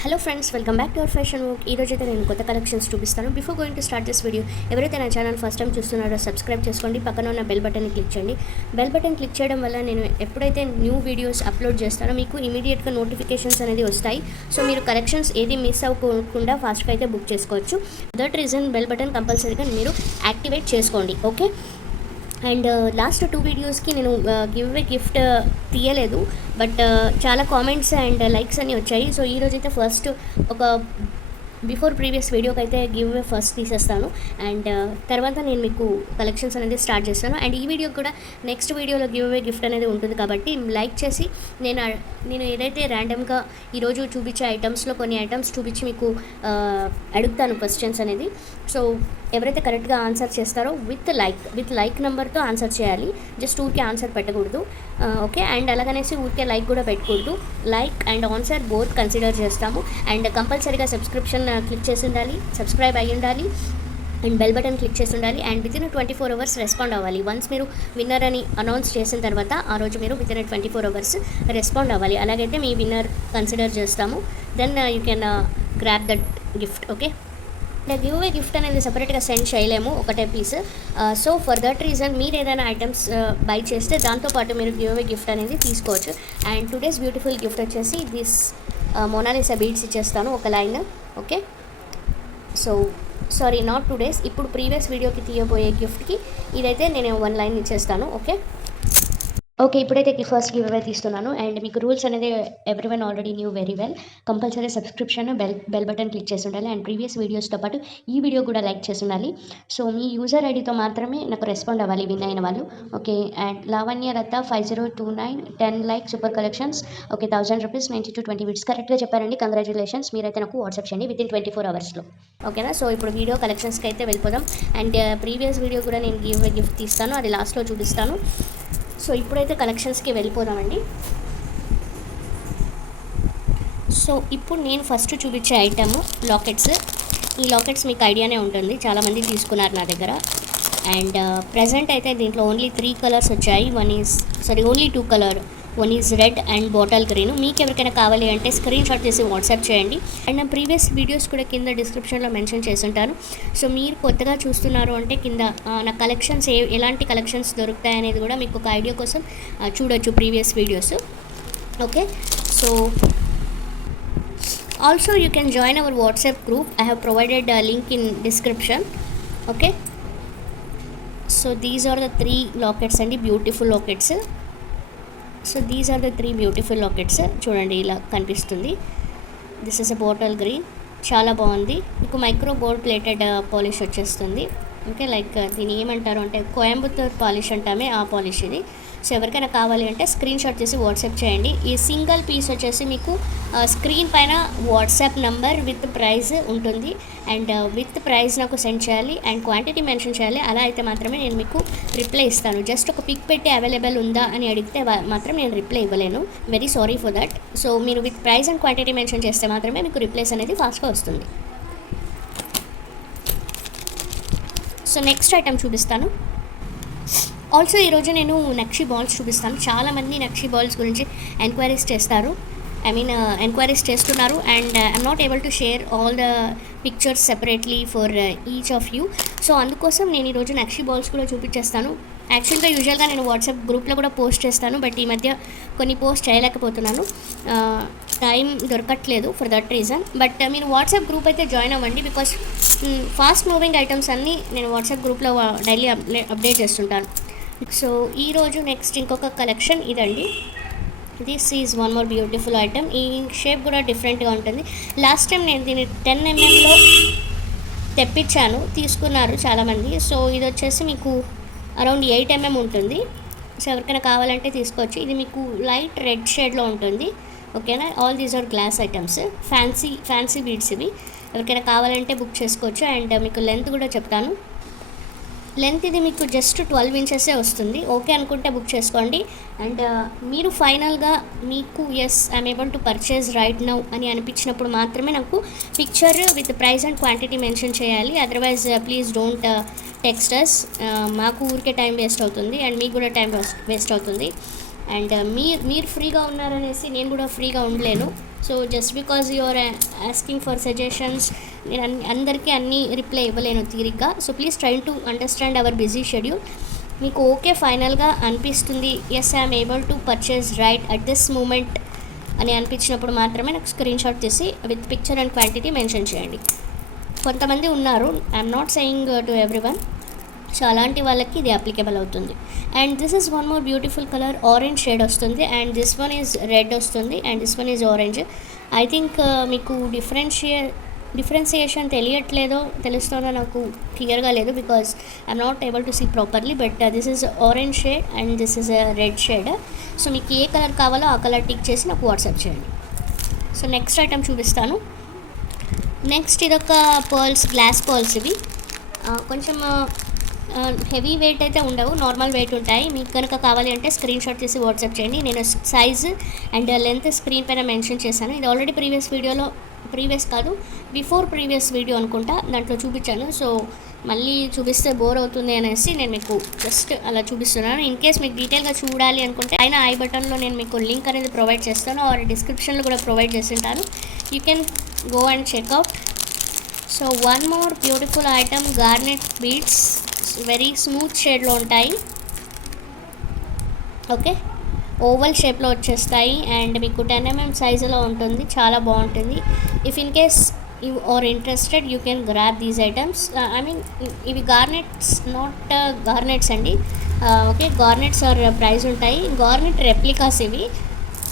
Hello friends, welcome back to our fashion work. ఈ రోజైతే నేను కొత్త కలెక్షన్స్ చూపిస్తాను. Before going to start this video, ఎవరైతే నా ఛానల్ ఫస్ట్ టైం చూస్తున్నారో సబ్స్క్రైబ్ చేసుకోండి. పక్కన ఉన్న బెల్ బటన్ని క్లిక్ చేయండి. బెల్ బటన్ క్లిక్ చేయడం వల్ల నేను ఎప్పుడైతే న్యూ వీడియోస్ అప్లోడ్ చేస్తానో మీకు ఇమీడియట్గా నోటిఫికేషన్స్ అనేది వస్తాయి. సో మీరు కలెక్షన్స్ ఏది మిస్ అవ్వకుండా ఫాస్ట్గా అయితే బుక్ చేసుకోవచ్చు. దట్ రీజన్ బెల్ బటన్ కంపల్సరీగా మీరు యాక్టివేట్ చేసుకోండి. ఓకే, అండ్ లాస్ట్ 2 వీడియోస్కి నేను గివ్ అవే గిఫ్ట్ తీయలేదు, బట్ చాలా కామెంట్స్ అండ్ లైక్స్ అన్నీ వచ్చాయి. సో ఈరోజైతే ఫస్ట్ ఒక బిఫోర్ ప్రీవియస్ వీడియోకి అయితే గివ్ అవే ఫస్ట్ తీసేస్తాను, అండ్ తర్వాత నేను మీకు కలెక్షన్స్ అనేది స్టార్ట్ చేస్తాను. అండ్ ఈ వీడియో కూడా నెక్స్ట్ వీడియోలో గివ్ అవే గిఫ్ట్ అనేది ఉంటుంది కాబట్టి లైక్ చేసి నేను ఏదైతే ర్యాండమ్గా ఈరోజు చూపించే ఐటమ్స్లో కొన్ని ఐటమ్స్ చూపించి మీకు అడుగుతాను క్వశ్చన్స్ అనేది. సో ఎవరైతే కరెక్ట్గా ఆన్సర్ చేస్తారో విత్ లైక్ నెంబర్తో ఆన్సర్ చేయాలి. జస్ట్ ఊరికే ఆన్సర్ పెట్టకూడదు. ఓకే, అండ్ అలాగనేసి ఊరికే లైక్ కూడా పెట్టకూడదు. Like and answer both consider చేస్తాము. అండ్ కంపల్సరీగా సబ్స్క్రిప్షన్ క్లిక్ చేసి ఉండాలి, సబ్స్క్రైబ్ అయ్యి ఉండాలి, అండ్ బెల్ బటన్ క్లిక్ చేసి ఉండాలి. అండ్ వితిన్ 24 hours రెస్పాండ్ అవ్వాలి. వన్స్ మీరు విన్నర్ అని అనౌన్స్ చేసిన తర్వాత ఆ రోజు మీరు వితిన్ 24 hours రెస్పాండ్ అవ్వాలి. అలాగైతే మీ విన్నర్ కన్సిడర్ చేస్తాము. Then you can grab that gift. Okay, give away gift అనేది సపరేట్గా సెండ్ చేయలేము, ఒకటే piece. So for that reason మీరు ఏదైనా ఐటమ్స్ బై చేస్తే దాంతోపాటు మీరు గివ్ అవే గిఫ్ట్ అనేది తీసుకోవచ్చు. అండ్ టుడేస్ బ్యూటిఫుల్ గిఫ్ట్ వచ్చేసి దిస్ మొనాలిసా బీడ్స్ ఇచ్చేస్తాను, ఒక line. Okay, so sorry, not today's, ఇప్పుడు ప్రీవియస్ వీడియోకి తీయబోయే గిఫ్ట్కి ఇదైతే నేను 1 లైన్ ఇచ్చేస్తాను. ఓకే, ఇప్పుడైతే ఫస్ట్ గివ్ అవే తీస్తున్నాను. అండ్ మీకు రూల్స్ అనేది everyone already knew very well. Compulsory subscription bell button click చేసి ఉండాలి. అండ్ ప్రీవియస్ వీడియోస్తో పాటు ఈ వీడియో కూడా లైక్ చేసి ఉండాలి. సో మీ యూజర్ ఐడితో మాత్రమే నాకు రెస్పాండ్ అవ్వాలి విన్ అయిన వాళ్ళు. ఓకే, అండ్ లావణ్య రత్త 5029 10 like super collections. Okay, 1000 rupees 90 to 20 bits కరెక్ట్గా చెప్పారండి. కంగ్రాచులేషన్స్. మీరైతే నాకు వాట్సాప్ చేయండి వితిన్ 24 hours. ఓకేనా? సో ఇప్పుడు వీడియో కలెక్షన్స్కి అయితే వెళ్ళిపోదాం. అండ్ ప్రీవియస్ వీడియో కూడా నేను గిఫ్ట్ తీస్తాను, అది లాస్ట్లో చూపిస్తాను. సో ఇప్పుడైతే కలెక్షన్స్కి వెళ్ళిపోదామండి. సో ఇప్పుడు నేను ఫస్ట్ చూపించే ఐటమ్ లాకెట్స్. ఈ లాకెట్స్ మీకు ఐడియానే ఉంటుంది, చాలామంది తీసుకున్నారు నా దగ్గర. అండ్ ప్రజెంట్ అయితే దీంట్లో ఓన్లీ 3 కలర్స్ వచ్చాయి. Only 2 colour. One is red and bottle green. మీకు ఎవరికైనా కావాలి అంటే స్క్రీన్ షాట్ చేసి వాట్సాప్ చేయండి. అండ్ నా ప్రీవియస్ వీడియోస్ కూడా కింద డిస్క్రిప్షన్లో మెన్షన్ చేసి ఉంటాను. సో మీరు కొత్తగా చూస్తున్నారు అంటే కింద నా కలెక్షన్స్ ఎలాంటి కలెక్షన్స్ దొరుకుతాయి అనేది కూడా మీకు ఒక ఐడియా కోసం చూడొచ్చు previous videos. Okay, so also you can join our WhatsApp group. I have provided link in description. Okay, so these are the 3 lockets అండి, beautiful lockets. So these are the 3 beautiful lockets. చూడండి, ఇలా కనిపిస్తుంది. This is a bottle green, చాలా బాగుంది. మీకు micro gold plated polish వచ్చేస్తుంది. Okay, like దీన్ని ఏమంటారు అంటే కోయంబత్తూర్ పాలిష్ అంటామే, ఆ పాలిష్ ఇది. సో ఎవరికైనా కావాలి అంటే స్క్రీన్ షాట్ చేసి వాట్సాప్ చేయండి. ఈ సింగిల్ పీస్ వచ్చేసి మీకు స్క్రీన్ పైన వాట్సాప్ నంబర్ విత్ ప్రైస్ ఉంటుంది. అండ్ విత్ ప్రైస్ నాకు సెండ్ చేయాలి అండ్ క్వాంటిటీ మెన్షన్ చేయాలి. అలా అయితే మాత్రమే నేను మీకు రిప్లై ఇస్తాను. జస్ట్ ఒక పిక్ పెట్టి అవైలబుల్ ఉందా అని అడిగితే మాత్రం నేను రిప్లై ఇవ్వలేను. Very sorry for that. So మీరు with price and quantity mention చేస్తే మాత్రమే మీకు రిప్లైస్ అనేది ఫాస్ట్గా వస్తుంది. సో నెక్స్ట్ ఐటమ్ చూపిస్తాను. ఆల్సో ఈరోజు నేను నక్షి బాల్స్ చూపిస్తాను. చాలామంది నక్షి బాల్స్ గురించి ఎంక్వైరీస్ చేస్తున్నారు. And I'm not able to share all the pictures separately for each of you. So అందుకోసం నేను ఈరోజు నక్షి బాల్స్ కూడా చూపించేస్తాను. యాక్చువల్గా యూజువల్గా నేను వాట్సాప్ గ్రూప్లో కూడా పోస్ట్ చేస్తాను, బట్ ఈ మధ్య కొన్ని పోస్ట్ చేయలేకపోతున్నాను, టైం దొరకట్లేదు ఫర్ దట్ రీజన్. బట్ మీరు వాట్సాప్ గ్రూప్ అయితే జాయిన్ అవ్వండి, బికాస్ ఫాస్ట్ మూవింగ్ ఐటమ్స్ అన్నీ నేను వాట్సాప్ గ్రూప్లో డైలీ అప్డేట్ చేస్తుంటాను. సో ఈరోజు నెక్స్ట్ ఇంకొక కలెక్షన్ ఇదండి. This is one more beautiful item. ఈ షేప్ కూడా డిఫరెంట్గా ఉంటుంది. లాస్ట్ టైం నేను దీన్ని 10 mm తెప్పించాను, తీసుకున్నారు చాలామంది. సో ఇది వచ్చేసి మీకు అరౌండ్ 8 mm ఉంటుంది. సో ఎవరికైనా కావాలంటే తీసుకోవచ్చు. ఇది మీకు లైట్ రెడ్ షేడ్లో ఉంటుంది. ఓకేనా? All these are glass items, fancy beads ఇవి. ఎవరికైనా కావాలంటే బుక్ చేసుకోవచ్చు. అండ్ మీకు లెంత్ కూడా చెప్తాను. లెంత్ ఇది మీకు జస్ట్ 12 inches వస్తుంది. ఓకే అనుకుంటే బుక్ చేసుకోండి. అండ్ మీరు ఫైనల్గా మీకు yes I'm able to purchase right now అని అనిపించినప్పుడు మాత్రమే నాకు picture with price and quantity mention చేయాలి. Otherwise please don't text us. మాకు ఊరికే టైం వేస్ట్ అవుతుంది అండ్ మీకు కూడా టైం వేస్ట్ అవుతుంది. అండ్ మీరు ఫ్రీగా ఉన్నారనేసి నేను కూడా ఫ్రీగా ఉండలేను. So just because you are asking for suggestions నేను అందరికీ అన్నీ రిప్లై ఇవ్వలేను తీరిగ్గా. So please try to understand our busy schedule. మీకు ఓకే ఫైనల్గా అనిపిస్తుంది, yes I'm able to purchase right at this moment అని అనిపించినప్పుడు మాత్రమే నాకు స్క్రీన్ షాట్ తీసి with picture and quantity mention చేయండి. కొంతమంది ఉన్నారు, I'm not saying to everyone. So అలాంటి వాళ్ళకి ఇది అప్లికేబుల్ అవుతుంది. And this is one more beautiful colour, orange shade వస్తుంది. And this one is red వస్తుంది and this one is orange. I think మీకు డిఫరెన్షియేషన్ తెలియట్లేదో తెలుస్తుందో నాకు క్లియర్గా లేదు, because I'm not able to see properly. But this is orange shade and this is red shade. So మీకు ఏ colour కావాలో ఆ కలర్ టిక్ చేసి నాకు వాట్సాప్ చేయండి. సో నెక్స్ట్ ఐటమ్ చూపిస్తాను. నెక్స్ట్ ఇదొక పర్ల్స్, గ్లాస్ పర్ల్స్. ఇవి కొంచెం హెవీ వెయిట్ అయితే ఉండవు, నార్మల్ వెయిట్ ఉంటాయి. మీకు కనుక కావాలి అంటే స్క్రీన్ షాట్ తీసి వాట్సాప్ చేయండి. నేను సైజు అండ్ లెంత్ స్క్రీన్ పైన మెన్షన్ చేశాను. ఇది ఆల్రెడీ బిఫోర్ ప్రీవియస్ వీడియో అనుకుంటా, దాంట్లో చూపించాను. సో మళ్ళీ చూపిస్తే బోర్ అవుతుంది అనేసి నేను మీకు జస్ట్ అలా చూపిస్తున్నాను. ఇన్ కేస్ మీకు డీటెయిల్గా చూడాలి అనుకుంటే పైన ఐ బటన్లో నేను మీకు లింక్ అనేది ప్రొవైడ్ చేస్తాను, ఆర్ డిస్క్రిప్షన్లో కూడా ప్రొవైడ్ చేస్తుంటాను. You can go and check out. So one more beautiful item, garnet beads, very smooth షేడ్లో ఉంటాయి. ఓకే, ఓవల్ షేప్లో వచ్చేస్తాయి అండ్ మీకు 10 mm సైజులో ఉంటుంది. చాలా బాగుంటుంది. If in case you are interested you can grab these items. I mean ఇవి గార్నెట్స్, నాట్ గార్నెట్స్ అండి. ఓకే, గార్నెట్స్ ఆర్ ప్రైస్ ఉంటాయి. గార్నెట్ రెప్లికాస్ ఇవి,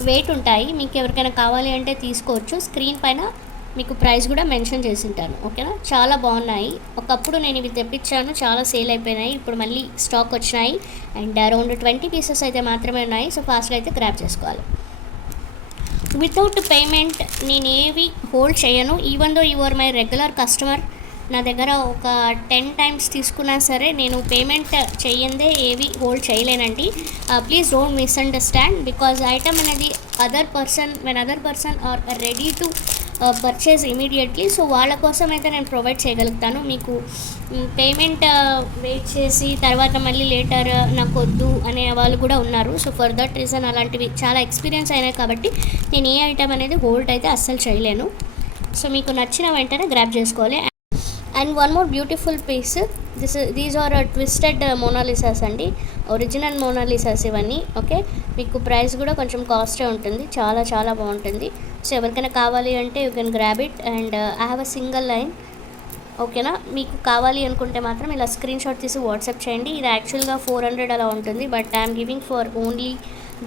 వెయిట్ ఉంటాయి. మీకు ఎవరికైనా కావాలి అంటే తీసుకోవచ్చు. స్క్రీన్ పైన మీకు ప్రైస్ కూడా మెన్షన్ చేసి ఉంటాను. ఓకేనా, చాలా బాగున్నాయి. ఒకప్పుడు నేను ఇవి తెప్పించాను, చాలా సేల్ అయిపోయినాయి. ఇప్పుడు మళ్ళీ స్టాక్ వచ్చినాయి అండ్ అరౌండ్ 20 పీసెస్ అయితే మాత్రమే ఉన్నాయి. సో ఫాస్ట్గా అయితే గ్రాబ్ చేసుకోవాలి. వితౌట్ పేమెంట్ నేను ఏవి హోల్డ్ చేయను. Even though you are my regular customer, నా దగ్గర ఒక 10 times తీసుకున్నా సరే నేను పేమెంట్ చెయ్యందే ఏవి హోల్డ్ చేయలేనండి. Please don't misunderstand, because item అనేది other person are ready to purchase immediately. So వాళ్ళ కోసం అయితే నేను ప్రొవైడ్ చేయగలుగుతాను. మీకు పేమెంట్ వెయిట్ చేసి తర్వాత మళ్ళీ లేటర్ నాకు వద్దు అనే వాళ్ళు కూడా ఉన్నారు. సో ఫర్ దట్ రీజన్ అలాంటివి చాలా ఎక్స్పీరియన్స్ అయినాయి కాబట్టి నేను ఏ ఐటమ్ అనేది హోల్డ్ అయితే అస్సలు చేయలేను. సో మీకు నచ్చిన వెంటనే గ్రాబ్ చేసుకోవాలి. And one more beautiful piece, these are twisted Monalisas అండి, ఒరిజినల్ మోనాలిసాస్ ఇవన్నీ. ఓకే, మీకు ప్రైస్ కూడా కొంచెం కాస్టే ఉంటుంది, చాలా చాలా బాగుంటుంది. సో ఎవరికైనా కావాలి అంటే you can grab it. And I have a single line. ఓకేనా, మీకు కావాలి అనుకుంటే మాత్రం ఇలా స్క్రీన్ షాట్ తీసి వాట్సాప్ చేయండి. ఇది యాక్చువల్గా 400 అలా ఉంటుంది, but I'm giving for only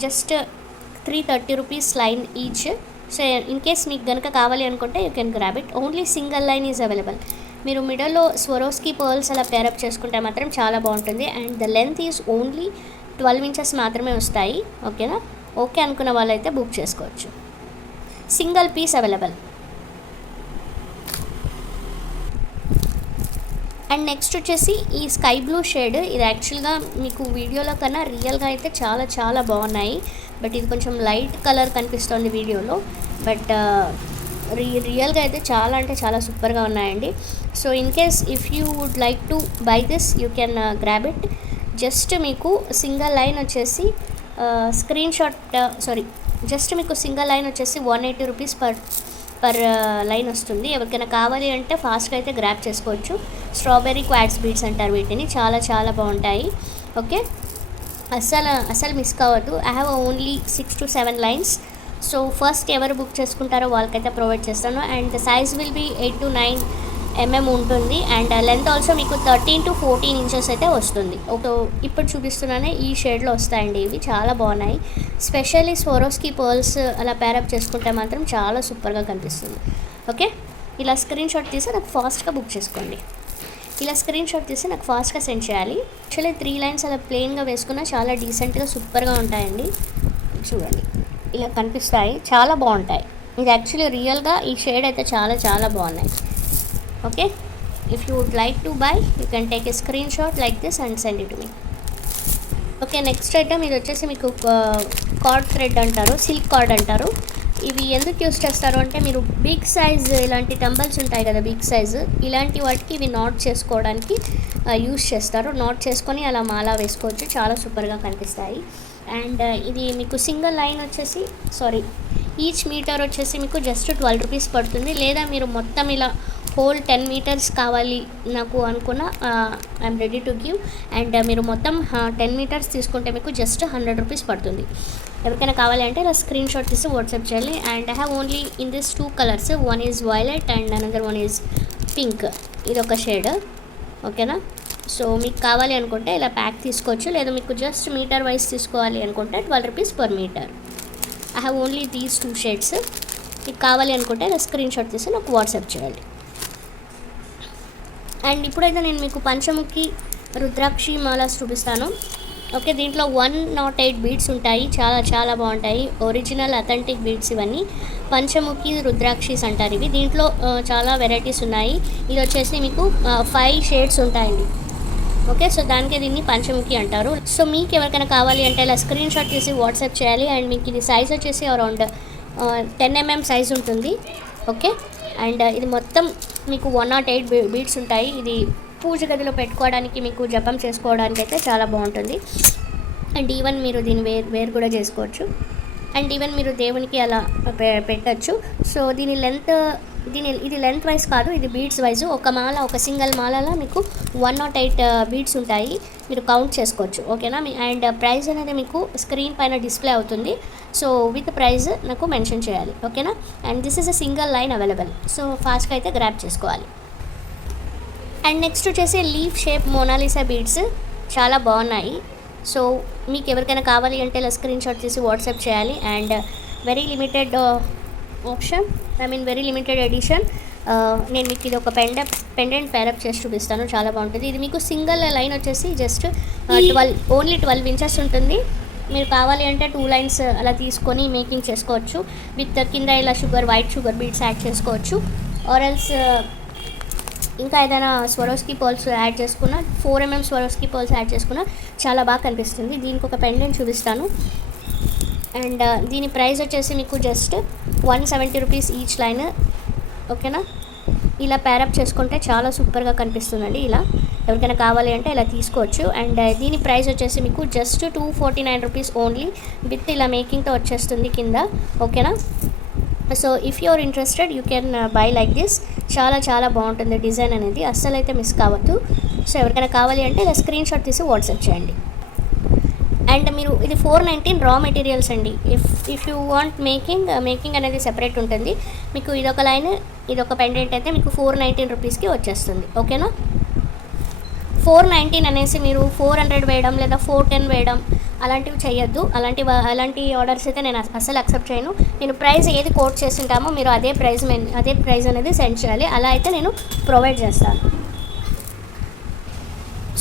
just 330 rupees line each. So in case మీకు కనుక కావాలి అనుకుంటే you can grab it. Only single line is available. మీరు మిడిల్లో స్వరోస్కి పర్ల్స్ అలా పేరప్ చేసుకుంటే మాత్రం చాలా బాగుంటుంది. And the length is only 12 inches మాత్రమే వస్తాయి. ఓకేనా, ఓకే అనుకున్న వాళ్ళైతే బుక్ చేసుకోవచ్చు. Single piece available. And next వచ్చేసి ఈ స్కై బ్లూ షేడ్. ఇది యాక్చువల్గా మీకు వీడియోలో కన్నా రియల్గా అయితే చాలా చాలా బాగున్నాయి. బట్ ఇది కొంచెం లైట్ కలర్ కనిపిస్తుంది వీడియోలో, బట్ రియల్గా అయితే చాలా అంటే చాలా సూపర్గా ఉన్నాయండి. So in case if you would like to buy this you can grab it. Just మీకు సింగిల్ లైన్ వచ్చేసి మీకు సింగిల్ లైన్ వచ్చేసి 180 రూపీస్ పర్ లైన్ వస్తుంది. ఎవరికైనా కావాలి అంటే ఫాస్ట్గా అయితే గ్రాబ్ చేసుకోవచ్చు. స్ట్రాబెర్రీ క్వాడ్స్ బీడ్స్ అంటారు వీటిని, చాలా చాలా బాగుంటాయి. ఓకే, అస్సలు మిస్ కావద్దు. I have only 6 to 7 lines. So first ఎవరు బుక్ చేసుకుంటారో వాళ్ళకైతే ప్రొవైడ్ చేస్తాను. And the size will be 8 to 9 mm ఉంటుంది. అండ్ లెంత్ ఆల్సో మీకు 13 to 14 inches అయితే వస్తుంది. ఇప్పుడు చూపిస్తున్నానే ఈ షేడ్లో వస్తాయండి. ఇవి చాలా బాగున్నాయి. స్పెషల్లీ స్వరోస్కి పర్ల్స్ అలా పేరప్ చేసుకుంటే మాత్రం చాలా సూపర్గా కనిపిస్తుంది. ఓకే, ఇలా స్క్రీన్ షాట్ తీసి నాకు ఫాస్ట్గా బుక్ చేసుకోండి. ఇలా స్క్రీన్ షాట్ తీసి నాకు ఫాస్ట్గా సెండ్ చేయాలి. యాక్చువల్లీ 3 lines అలా ప్లెయిన్గా వేసుకున్నా చాలా డీసెంట్గా సూపర్గా ఉంటాయండి. చూడండి, ఇలా కనిపిస్తాయి, చాలా బాగుంటాయి. ఇది యాక్చువల్లీ రియల్గా ఈ షేడ్ అయితే చాలా చాలా బాగున్నాయి. Okay, if you would like to buy you can take a screen shot like this and send it to me. Okay, next item ఇది వచ్చేసి మీకు కార్డ్ థ్రెడ్ అంటారు, సిల్క్ కార్డ్ అంటారు. ఇవి ఎందుకు యూస్ చేస్తారు అంటే మీరు బిగ్ సైజ్ ఇలాంటి టంబల్స్ ఉంటాయి కదా, బిగ్ సైజు ఇలాంటి వాటికి ఇవి నాట్ చేసుకోవడానికి యూస్ చేస్తారు. నాట్ చేసుకొని అలా మాలా వేసుకోవచ్చు, చాలా సూపర్గా కనిపిస్తాయి. అండ్ ఇది మీకు సింగిల్ లైన్ వచ్చేసి ఈచ్ మీటర్ వచ్చేసి మీకు జస్ట్ 12 రూపీస్ పడుతుంది. లేదా మీరు మొత్తం ఇలా హోల్ 10 మీటర్స్ కావాలి నాకు అనుకున్న I'm ready to give. And మీరు మొత్తం 10 మీటర్స్ తీసుకుంటే మీకు జస్ట్ 100 రూపీస్ పడుతుంది. ఎవరికైనా కావాలి అంటే ఇలా స్క్రీన్ షాట్ తీసి వాట్సాప్ చేయాలి. And I have only in this 2 colours. One is violet and another one is pink. ఇది ఒక షేడ్, ఓకేనా. సో మీకు కావాలి అనుకుంటే ఇలా ప్యాక్ తీసుకోవచ్చు, లేదా మీకు జస్ట్ మీటర్ వైజ్ తీసుకోవాలి అనుకుంటే 12 rupees per metre. I have only these 2 shades. మీకు కావాలి అనుకుంటే ఇలా స్క్రీన్ షాట్ తీసి నాకు వాట్సాప్ చేయాలి. అండ్ ఇప్పుడైతే నేను మీకు పంచముఖి రుద్రాక్షి మాలాస్ చూపిస్తాను. ఓకే, దీంట్లో 108 బీడ్స్ ఉంటాయి. చాలా చాలా బాగుంటాయి. ఒరిజినల్ అథెంటిక్ బీడ్స్ ఇవన్నీ. పంచముఖి రుద్రాక్షిస్ అంటారు ఇవి. దీంట్లో చాలా వెరైటీస్ ఉన్నాయి. ఇది వచ్చేసి మీకు 5 షేడ్స్ ఉంటాయండి. ఓకే, సో దానికే దీన్ని పంచముఖి అంటారు. సో మీకు ఎవరికైనా కావాలి అంటే ఇలా స్క్రీన్ షాట్ తీసి వాట్సాప్ చేయాలి. అండ్ మీకు ఇది సైజ్ వచ్చేసి అరౌండ్ 10 mm సైజ్ ఉంటుంది. ఓకే, అండ్ ఇది మొత్తం మీకు 108 బీడ్స్ ఉంటాయి. ఇది పూజ గదిలో పెట్టుకోవడానికి, మీకు జపం చేసుకోవడానికి అయితే చాలా బాగుంటుంది. అండ్ ఈవెన్ మీరు దీన్ని వేర్ కూడా చేసుకోవచ్చు. అండ్ ఈవెన్ మీరు దేవునికి అలా పెట్టచ్చు. సో ఇది లెంత్ వైజ్ కాదు, ఇది బీడ్స్ వైజ్. ఒక సింగిల్ మాలలో మీకు 108 బీడ్స్ ఉంటాయి. మీరు కౌంట్ చేసుకోవచ్చు, ఓకేనా. అండ్ ప్రైస్ అనేది మీకు స్క్రీన్ పైన డిస్ప్లే అవుతుంది. సో విత్ ప్రైస్ నాకు మెన్షన్ చేయాలి, ఓకేనా. And this is a single line available. So ఫాస్ట్గా అయితే గ్రాప్ చేసుకోవాలి. అండ్ నెక్స్ట్ వచ్చేసి లీఫ్ షేప్ మోనాలిసా బీడ్స్ చాలా బాగున్నాయి. సో మీకు ఎవరికైనా కావాలి అంటే ఇలా స్క్రీన్ షాట్ తీసి వాట్సాప్ చేయాలి. And very limited option, very limited edition. నేను మీకు ఇది ఒక పెండెంట్ పేరప్ చేసి చూపిస్తాను. చాలా బాగుంటుంది. ఇది మీకు సింగిల్ లైన్ వచ్చేసి జస్ట్ 12 ఇంచెస్ ఉంటుంది. మీరు కావాలి అంటే 2 లైన్స్ అలా తీసుకొని మేకింగ్ చేసుకోవచ్చు. విత్ కింద ఇలా వైట్ షుగర్ బీడ్స్ యాడ్ చేసుకోవచ్చు. ఆర్ఎల్స్ ఇంకా ఏదైనా స్వరోస్కి పర్ల్స్ యాడ్ చేసుకున్న 4 mm స్వరోస్కి పర్ల్స్ యాడ్ చేసుకున్న చాలా బాగా కనిపిస్తుంది. దీనికి ఒక పెండెంట్ చూపిస్తాను. అండ్ దీని ప్రైస్ వచ్చేసి మీకు జస్ట్ 170 రూపీస్ ఈచ్ లైన్, ఓకేనా. ఇలా ప్యారప్ చేసుకుంటే చాలా సూపర్గా కనిపిస్తుందండి. ఇలా ఎవరికైనా కావాలి అంటే ఇలా తీసుకోవచ్చు. అండ్ దీని ప్రైస్ వచ్చేసి మీకు జస్ట్ 249 రూపీస్ ఓన్లీ. విత్ ఇలా మేకింగ్తో వచ్చేస్తుంది కింద, ఓకేనా. So if you are interested you can buy like this. చాలా చాలా బాగుంటుంది డిజైన్ అనేది, అస్సలు అయితే మిస్ కావద్దు. సో ఎవరికైనా కావాలి అంటే ఇలా స్క్రీన్ షాట్ తీసి వాట్సాప్ చేయండి. అండ్ మీరు ఇది 419 రా మెటీరియల్స్ అండి. ఇఫ్ యూ వాంట్ మేకింగ్ అనేది సెపరేట్ ఉంటుంది. మీకు ఇదొక లైన్, ఇదొక పెండెంట్ అయితే మీకు 419 రూపీస్కి వచ్చేస్తుంది, ఓకేనా. 419 అనేసి మీరు 400 వేయడం లేదా 410 వేయడం అలాంటివి చేయొద్దు. అలాంటి ఆర్డర్స్ అయితే నేను అస్సలు యాక్సెప్ట్ చేయను. నేను ప్రైస్ ఏది కోట్ చేసి ఉంటామో మీరు అదే ప్రైస్ అనేది సెండ్ చేయాలి. అలా అయితే నేను ప్రొవైడ్ చేస్తాను.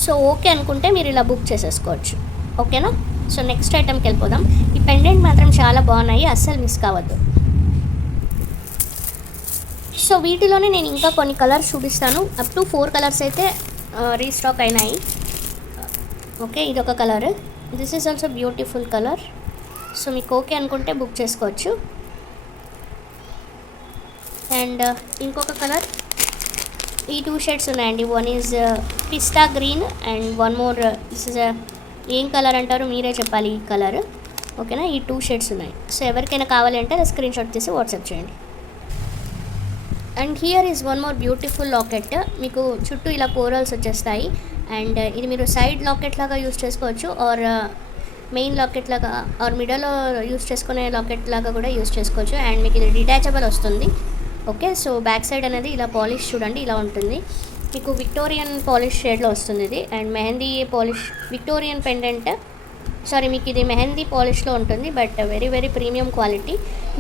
సో ఓకే అనుకుంటే మీరు ఇలా బుక్ చేసేసుకోవచ్చు, ఓకేనా. సో నెక్స్ట్ ఐటెంకి వెళ్ళిపోదాం. ఈ పెండెంట్ మాత్రం చాలా బాగున్నాయి, అస్సలు మిస్ కావద్దు. సో వీటిలోనే నేను ఇంకా కొన్ని కలర్స్ చూపిస్తాను. అప్ టు 4 కలర్స్ అయితే రీస్టాక్ అయినాయి. ఓకే, ఇదొక colour. This is also beautiful colour. So మీకు ఓకే అనుకుంటే బుక్ చేసుకోవచ్చు. అండ్ ఇంకొక కలర్, ఈ 2 షేడ్స్ ఉన్నాయండి. One is pista green and one more this is ఏం కలర్ అంటారు మీరే చెప్పాలి ఈ కలర్, ఓకేనా. ఈ 2 షేడ్స్ ఉన్నాయి. సో ఎవరికైనా కావాలి అంటే స్క్రీన్ షాట్ తీసి వాట్సాప్ చేయండి. And here is one more beautiful locket. మీకు చుట్టూ ఇలా కోరల్స్ వచ్చేస్తాయి. అండ్ ఇది మీరు సైడ్ లాకెట్ లాగా యూస్ చేసుకోవచ్చు, ఆర్ మెయిన్ లాకెట్ లాగా, ఆర్ మిడల్లో యూస్ చేసుకునే లాకెట్ లాగా కూడా యూస్ చేసుకోవచ్చు. అండ్ మీకు ఇది డిటాచబుల్ వస్తుంది, ఓకే. సో బ్యాక్ సైడ్ అనేది ఇలా పాలిష్ చూడండి, ఇలా ఉంటుంది. మీకు విక్టోరియన్ పాలిష్ షేడ్లో వస్తుంది ఇది. And mehndi polish Victorian pendant, మీకు ఇది మెహందీ పాలిష్లో ఉంటుంది. But very very premium quality.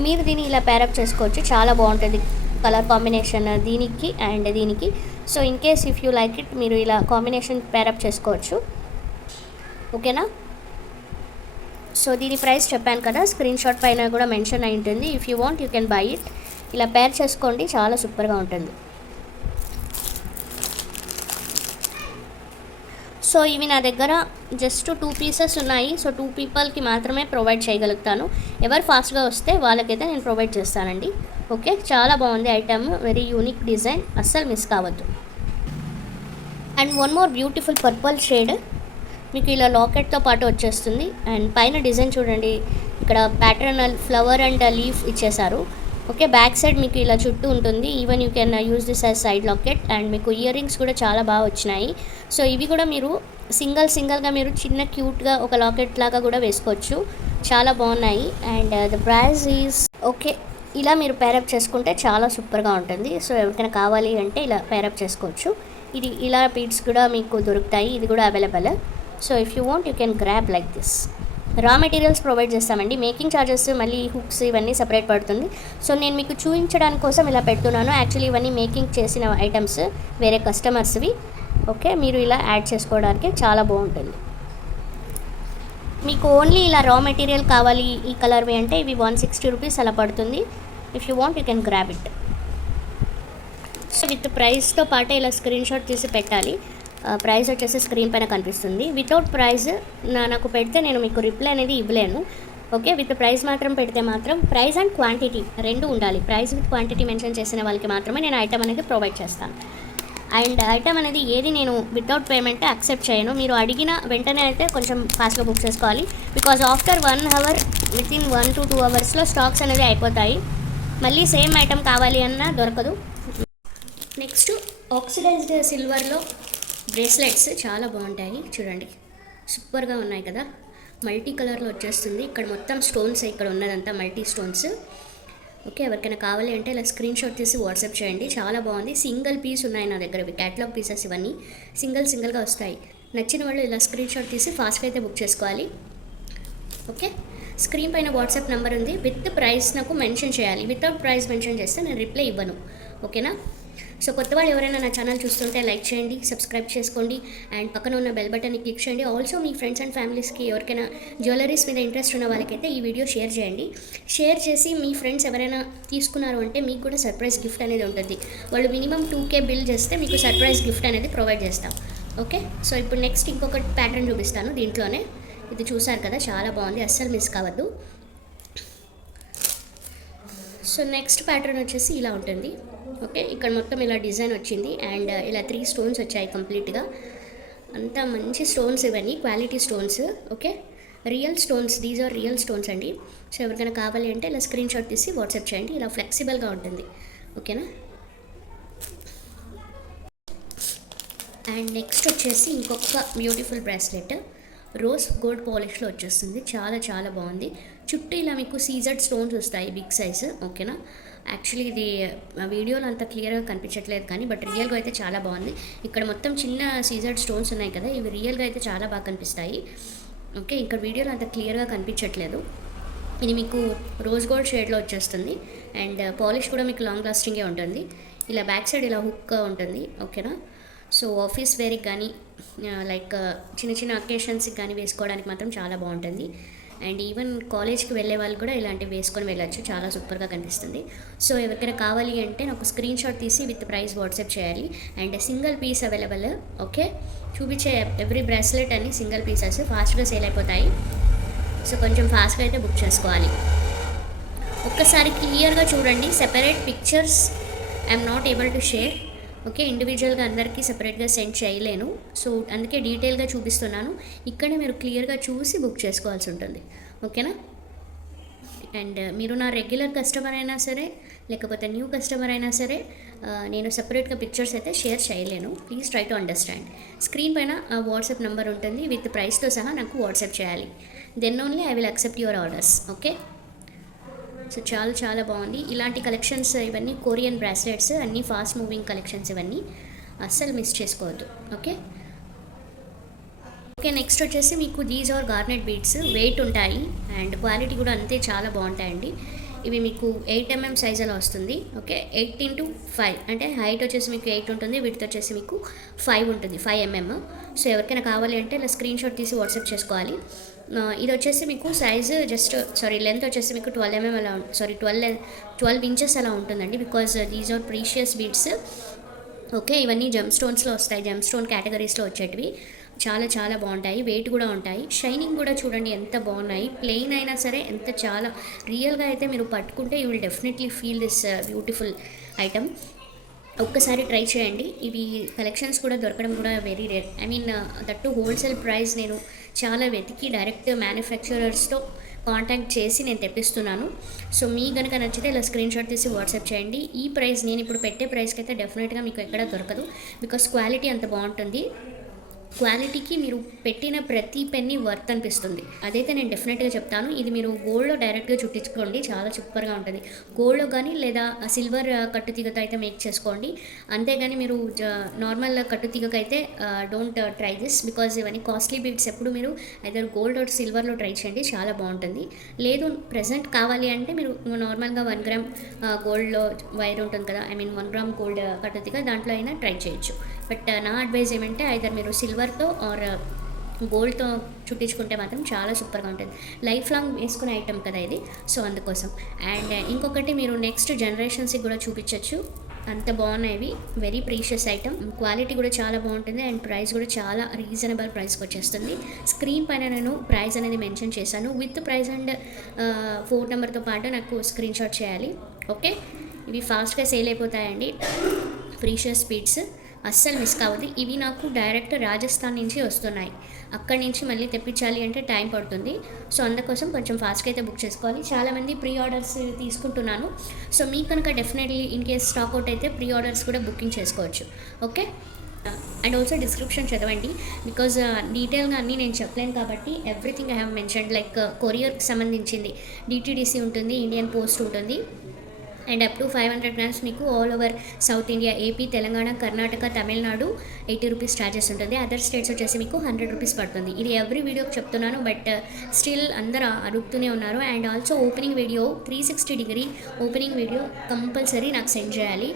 మీరు దీన్ని ఇలా ప్యారప్ చేసుకోవచ్చు, చాలా బాగుంటుంది కలర్ కాంబినేషన్ దీనికి అండ్ దీనికి. So in case if you like it మీరు ఇలా కాంబినేషన్ ప్యారప్ చేసుకోవచ్చు, ఓకేనా. సో దీని ప్రైస్ చెప్పాను కదా, స్క్రీన్ షాట్ పైన కూడా మెన్షన్ అయి ఉంటుంది. If you want you can by it. ఇలా పేర్ చేసుకోండి, చాలా సూపర్గా ఉంటుంది. సో ఇవి నా దగ్గర జస్ట్ 2 పీసెస్ ఉన్నాయి. సో 2 పీపుల్కి మాత్రమే ప్రొవైడ్ చేయగలుగుతాను. ఎవరు ఫాస్ట్గా వస్తే వాళ్ళకైతే నేను ప్రొవైడ్ చేస్తానండి, ఓకే. చాలా బాగుంది ఐటమ్, వెరీ యూనిక్ డిజైన్, అస్సలు మిస్ కావద్దు. And one more beautiful purple shade. మీకు ఇలా లాకెట్తో పాటు వచ్చేస్తుంది. అండ్ పైన డిజైన్ చూడండి, ఇక్కడ ప్యాటర్న్ ఫ్లవర్ అండ్ లీఫ్ ఇచ్చేసారు. ఓకే, బ్యాక్ సైడ్ మీకు ఇలా చుట్టూ ఉంటుంది. Even you can use this as side locket. And మీకు ఇయర్ రింగ్స్ కూడా చాలా బాగా వచ్చినాయి. సో ఇవి కూడా మీరు సింగల్గా మీరు చిన్న క్యూట్గా ఒక లాకెట్ లాగా కూడా వేసుకోవచ్చు. చాలా బాగున్నాయి. And the price is okay. ఇలా మీరు పేరప్ చేసుకుంటే చాలా సూపర్గా ఉంటుంది. సో ఎవరికైనా కావాలి అంటే ఇలా పేరప్ చేసుకోవచ్చు. ఇది ఇలా బీడ్స్ కూడా మీకు దొరుకుతాయి. ఇది కూడా available. So if you want you can grab like this. రా మెటీరియల్స్ ప్రొవైడ్ చేస్తామండి. మేకింగ్ ఛార్జెస్ మళ్ళీ హుక్స్ ఇవన్నీ సపరేట్ పడుతుంది. సో నేను మీకు చూపించడానికి కోసం ఇలా పెడుతున్నాను. యాక్చువల్లీ ఇవన్నీ మేకింగ్ చేసిన ఐటమ్స్ వేరే కస్టమర్స్వి. ఓకే, మీరు ఇలా యాడ్ చేసుకోవడానికి చాలా బాగుంటుంది. మీకు ఓన్లీ ఇలా రా మెటీరియల్ కావాలి ఈ కలర్వి అంటే ఇవి 160 రూపీస్ అలా పడుతుంది. If you want you can grab it. So with ప్రైస్తో పాటే ఇలా స్క్రీన్ షాట్ తీసి పెట్టాలి. ప్రైస్ వచ్చేసి స్క్రీన్ పైన కనిపిస్తుంది. వితౌట్ ప్రైస్ నాకు పెడితే నేను మీకు రిప్లై అనేది ఇవ్వలేను. ఓకే, విత్ ప్రైస్ మాత్రం పెడితే మాత్రం ప్రైస్ అండ్ క్వాంటిటీ రెండు ఉండాలి. ప్రైస్ విత్ క్వాంటిటీ మెన్షన్ చేసిన వాళ్ళకి మాత్రమే నేను ఐటమ్ అనేది ప్రొవైడ్ చేస్తాను. అండ్ ఐటమ్ అనేది ఏది నేను వితౌట్ పేమెంట్ యాక్సెప్ట్ చేయను. మీరు అడిగిన వెంటనే అయితే కొంచెం ఫాస్ట్గా బుక్ చేసుకోవాలి. Because after 1 hour within 1 to 2 అవర్స్లో స్టాక్స్ అనేది అయిపోతాయి. మళ్ళీ సేమ్ ఐటమ్ కావాలి అన్నా దొరకదు. నెక్స్ట్ ఆక్సిడైజ్డ్ సిల్వర్లో బ్రేస్లెట్స్ చాలా బాగుంటాయి. చూడండి, సూపర్గా ఉన్నాయి కదా. మల్టీ కలర్లో వచ్చేస్తుంది. ఇక్కడ మొత్తం స్టోన్స్, ఇక్కడ ఉన్నదంతా మల్టీ స్టోన్స్. ఓకే, ఎవరికైనా కావాలి అంటే ఇలా స్క్రీన్ షాట్ తీసి వాట్సాప్ చేయండి. చాలా బాగుంది. సింగిల్ పీస్ ఉన్నాయి నా దగ్గర. ఇవి క్యాటలాగ్ పీసెస్. ఇవన్నీ సింగిల్గా వస్తాయి. నచ్చిన వాళ్ళు ఇలా స్క్రీన్ షాట్ తీసి ఫాస్ట్గా అయితే బుక్ చేసుకోవాలి. ఓకే, స్క్రీన్ పైన వాట్సాప్ నెంబర్ ఉంది. విత్ ప్రైస్ నాకు మెన్షన్ చేయాలి. వితౌట్ ప్రైస్ మెన్షన్ చేస్తే నేను రిప్లై ఇవ్వను. ఓకేనా? సో కొత్త వాళ్ళు ఎవరైనా నా ఛానల్ చూస్తుంటే లైక్ చేయండి, సబ్స్క్రైబ్ చేసుకోండి. అండ్ పక్కన ఉన్న బెల్ బటన్ని క్లిక్ చేయండి. ఆల్సో మీ ఫ్రెండ్స్ అండ్ ఫ్యామిలీస్కి ఎవరికైనా జ్యువెలరీస్ మీద ఇంట్రెస్ట్ ఉన్న వాళ్ళకైతే ఈ వీడియో షేర్ చేయండి. షేర్ చేసి మీ ఫ్రెండ్స్ ఎవరైనా తీసుకున్నారు అంటే మీకు కూడా సర్ప్రైజ్ గిఫ్ట్ అనేది ఉంటుంది. వాళ్ళు మినిమం 2K బిల్ చేస్తే మీకు సర్ప్రైజ్ గిఫ్ట్ అనేది ప్రొవైడ్ చేస్తాం. ఓకే, సో ఇప్పుడు నెక్స్ట్ ఇంకొక ప్యాటర్న్ చూపిస్తాను. దీంట్లోనే ఇది చూసారు కదా, చాలా బాగుంది. అస్సలు మిస్ కావద్దు. సో నెక్స్ట్ ప్యాటర్న్ వచ్చేసి ఇలా ఉంటుంది. ఓకే, ఇక్కడ మొత్తం ఇలా డిజైన్ వచ్చింది. అండ్ ఇలా 3 స్టోన్స్ వచ్చాయి కంప్లీట్గా. అంతా మంచి స్టోన్స్, ఇవన్నీ quality stones. Okay, real stones. These are real stones అండి. సో ఎవరికైనా కావాలి అంటే ఇలా స్క్రీన్ షాట్ తీసి వాట్సాప్ చేయండి. ఇలా ఫ్లెక్సిబుల్గా ఉంటుంది. ఓకేనా? అండ్ నెక్స్ట్ వచ్చేసి ఇంకొక బ్యూటిఫుల్ బ్రాస్లెట్ రోజ్ గోల్డ్ పాలిష్లో వచ్చేస్తుంది. చాలా బాగుంది. చుట్టూ ఇలా మీకు సీజర్డ్ స్టోన్స్ వస్తాయి, బిగ్ సైజ్. ఓకేనా? యాక్చువల్లీ ఇది వీడియోలో అంత క్లియర్గా కనిపించట్లేదు కానీ బట్ రియల్గా అయితే చాలా బాగుంది. ఇక్కడ మొత్తం చిన్న సీజర్డ్ స్టోన్స్ ఉన్నాయి కదా, ఇవి రియల్గా అయితే చాలా బాగా కనిపిస్తాయి. ఓకే, ఇక్కడ వీడియోలో అంత క్లియర్గా కనిపించట్లేదు. ఇది మీకు రోజ్ గోల్డ్ షేడ్లో వచ్చేస్తుంది. అండ్ పాలిష్ కూడా మీకు లాంగ్ లాస్టింగే ఉంటుంది. ఇలా బ్యాక్ సైడ్ ఇలా హుక్ ఉంటుంది. ఓకేనా? సో ఆఫీస్ వేర్కి కానీ లైక్ చిన్న అకేషన్స్కి కానీ వేసుకోవడానికి మాత్రం చాలా బాగుంటుంది. అండ్ ఈవెన్ కాలేజ్కి వెళ్ళే వాళ్ళు కూడా ఇలాంటివి వేసుకొని వెళ్ళచ్చు. చాలా సూపర్గా కనిపిస్తుంది. సో ఎవరికైనా కావాలి అంటే నాకు స్క్రీన్ షాట్ తీసి విత్ ప్రైస్ వాట్సాప్ చేయాలి. And single piece available. Okay, చూపించే ఎవ్రీ బ్రాస్లెట్ అని సింగిల్ పీసెస్ ఫాస్ట్గా సేల్ అయిపోతాయి. సో కొంచెం ఫాస్ట్గా అయితే బుక్ చేసుకోవాలి. ఒక్కసారి క్లియర్గా చూడండి. Separate pictures I'm not able to share. Okay, ఇండివిజువల్గా అందరికీ సెపరేట్గా సెండ్ చేయలేను. సో అందుకే డీటెయిల్గా చూపిస్తున్నాను. ఇక్కడే మీరు క్లియర్గా చూసి బుక్ చేసుకోవాల్సి ఉంటుంది. ఓకేనా? అండ్ మీరు నా రెగ్యులర్ కస్టమర్ అయినా సరే లేకపోతే న్యూ కస్టమర్ అయినా సరే నేను సెపరేట్గా పిక్చర్స్ అయితే షేర్ చేయలేను. Please try to understand. Screen పైన వాట్సాప్ నెంబర్ ఉంటుంది. విత్ ప్రైస్తో సహా నాకు వాట్సాప్ చేయాలి. Then only I will accept your orders. Okay, so చాలా బాగుంది. ఇలాంటి కలెక్షన్స్ ఇవన్నీ కొరియన్ బ్రాస్లెట్స్ అన్నీ ఫాస్ట్ మూవింగ్ కలెక్షన్స్. ఇవన్నీ అస్సలు మిస్ చేసుకోవద్దు. ఓకే, నెక్స్ట్ వచ్చేసి మీకు these are garnet beads. Weight ఉంటాయి అండ్ క్వాలిటీ కూడా అంతే చాలా బాగుంటాయండి. ఇవి మీకు 8mm సైజ్ అలా వస్తుంది. ఓకే, 8 into 5 అంటే హైట్ వచ్చేసి మీకు 8 ఉంటుంది, విడ్త్ వచ్చేసి మీకు 5 ఉంటుంది, 5mm. సో ఎవరికైనా కావాలి అంటే ఇలా స్క్రీన్ షాట్ తీసి వాట్సాప్ చేసుకోవాలి. ఇది వచ్చేసి మీకు సైజు లెంత్ వచ్చేసి మీకు 12mm అలా 12 ఇంచెస్ అలా ఉంటుందండి. Because these are precious beads. Okay, ఇవన్నీ జెమ్ స్టోన్స్లో వస్తాయి. జెమ్ స్టోన్ కేటగిరీస్లో వచ్చేటివి. చాలా బాగుంటాయి. వెయిట్ కూడా ఉంటాయి. షైనింగ్ కూడా చూడండి ఎంత బాగున్నాయి. ప్లెయిన్ అయినా సరే చాలా రియల్గా అయితే మీరు పట్టుకుంటే you will definitely feel this beautiful item. ఒక్కసారి ట్రై చేయండి. ఇవి కలెక్షన్స్ కూడా దొరకడం కూడా very rare. I mean that wholesale price నేను చాలా వెతికి డైరెక్ట్ మ్యానుఫ్యాక్చరర్స్తో కాంటాక్ట్ చేసి నేను తెప్పిస్తున్నాను. సో మీ కనుక నచ్చితే ఇలా స్క్రీన్ షాట్ తీసి వాట్సాప్ చేయండి. ఈ ప్రైస్ నేను ఇప్పుడు పెట్టే ప్రైస్కి అయితే డెఫినెట్గా మీకు ఎక్కడ దొరకదు, బికాస్ క్వాలిటీ అంత బాగుంటుంది. క్వాలిటీకి మీరు పెట్టిన ప్రతి పెన్ని వర్త్ అనిపిస్తుంది. అదైతే నేను డెఫినెట్గా చెప్తాను. ఇది మీరు గోల్డ్లో డైరెక్ట్గా చుట్టించుకోండి, చాలా సూపర్గా ఉంటుంది. గోల్డ్లో కానీ లేదా సిల్వర్ కట్టుతీగతో అయితే మేక్ చేసుకోండి. అంతేగాని మీరు నార్మల్ కట్టుతీగకు అయితే డోంట్ ట్రై దిస్, బికాజ్ ఇవన్నీ కాస్ట్లీ బీడ్స్. ఎప్పుడు మీరు ఐదర్ గోల్డ్ ఆర్ సిల్వర్లో ట్రై చేయండి, చాలా బాగుంటుంది. లేదు ప్రెజెంట్ కావాలి అంటే మీరు నార్మల్గా 1 గ్రామ్ గోల్డ్లో వైర్ ఉంటుంది కదా, ఐ మీన్ 1 గ్రామ్ గోల్డ్ కట్టుతీగ, దాంట్లో అయినా ట్రై చేయొచ్చు. బట్ నా అడ్వైజ్ ఏమంటే ఐదర్ మీరు సిల్వర్తో ఆర్ గోల్డ్తో చుట్టించుకుంటే మాత్రం చాలా సూపర్గా ఉంటుంది. లైఫ్ లాంగ్ వేసుకునే ఐటమ్ కదా ఇది, సో అందుకోసం. అండ్ ఇంకొకటి మీరు నెక్స్ట్ జనరేషన్స్కి కూడా చూపించవచ్చు, అంత బాగున్నాయి. వెరీ ప్రీషియస్ ఐటమ్, క్వాలిటీ కూడా చాలా బాగుంటుంది అండ్ ప్రైస్ కూడా చాలా రీజనబుల్ ప్రైస్కి వచ్చేస్తుంది. స్క్రీన్ పైన నేను ప్రైస్ అనేది మెన్షన్ చేశాను, విత్ ప్రైస్ అండ్ ఫోన్ నెంబర్తో పాటు నాకు స్క్రీన్ షాట్ చేయాలి. ఓకే, ఇవి ఫాస్ట్గా సేల్ అయిపోతాయండి. ప్రీషియస్ బీడ్స్ అస్సలు మిస్ కావద్దు. ఇవి నాకు డైరెక్ట్ రాజస్థాన్ నుంచి వస్తున్నాయి, అక్కడి నుంచి మళ్ళీ తెప్పించాలి అంటే టైం పడుతుంది. సో అందుకోసం కొంచెం ఫాస్ట్గా అయితే బుక్ చేసుకోవాలి. చాలామంది ప్రీ ఆర్డర్స్ తీసుకుంటున్నాను. సో మీకు కనుక definitely in case stock out అయితే ప్రీ ఆర్డర్స్ కూడా బుకింగ్ చేసుకోవచ్చు. ఓకే, అండ్ ఆల్సో డిస్క్రిప్షన్ చదవండి, బికాజ్ డీటెయిల్గా అన్నీ నేను చెప్పలేను కాబట్టి everything I have mentioned. Like కొరియర్కి సంబంధించింది DTDC ఉంటుంది, ఇండియన్ పోస్ట్ ఉంటుంది, అండ్ అప్ టు 500 గ్రామ్స్ మీకు all over south India, AP, Telangana, Karnataka, Tamil Nadu 80 rupees charges ఉంటుంది. అదర్ స్టేట్స్ వచ్చేసి మీకు 100 రూపీస్ పడుతుంది. ఇది ఎవ్రీ వీడియోకి చెప్తున్నాను, బట్ స్టిల్ అందరూ అడుగుతూనే ఉన్నారు. And also opening video 360 degree opening video compulsory నాకు సెండ్ చేయాలి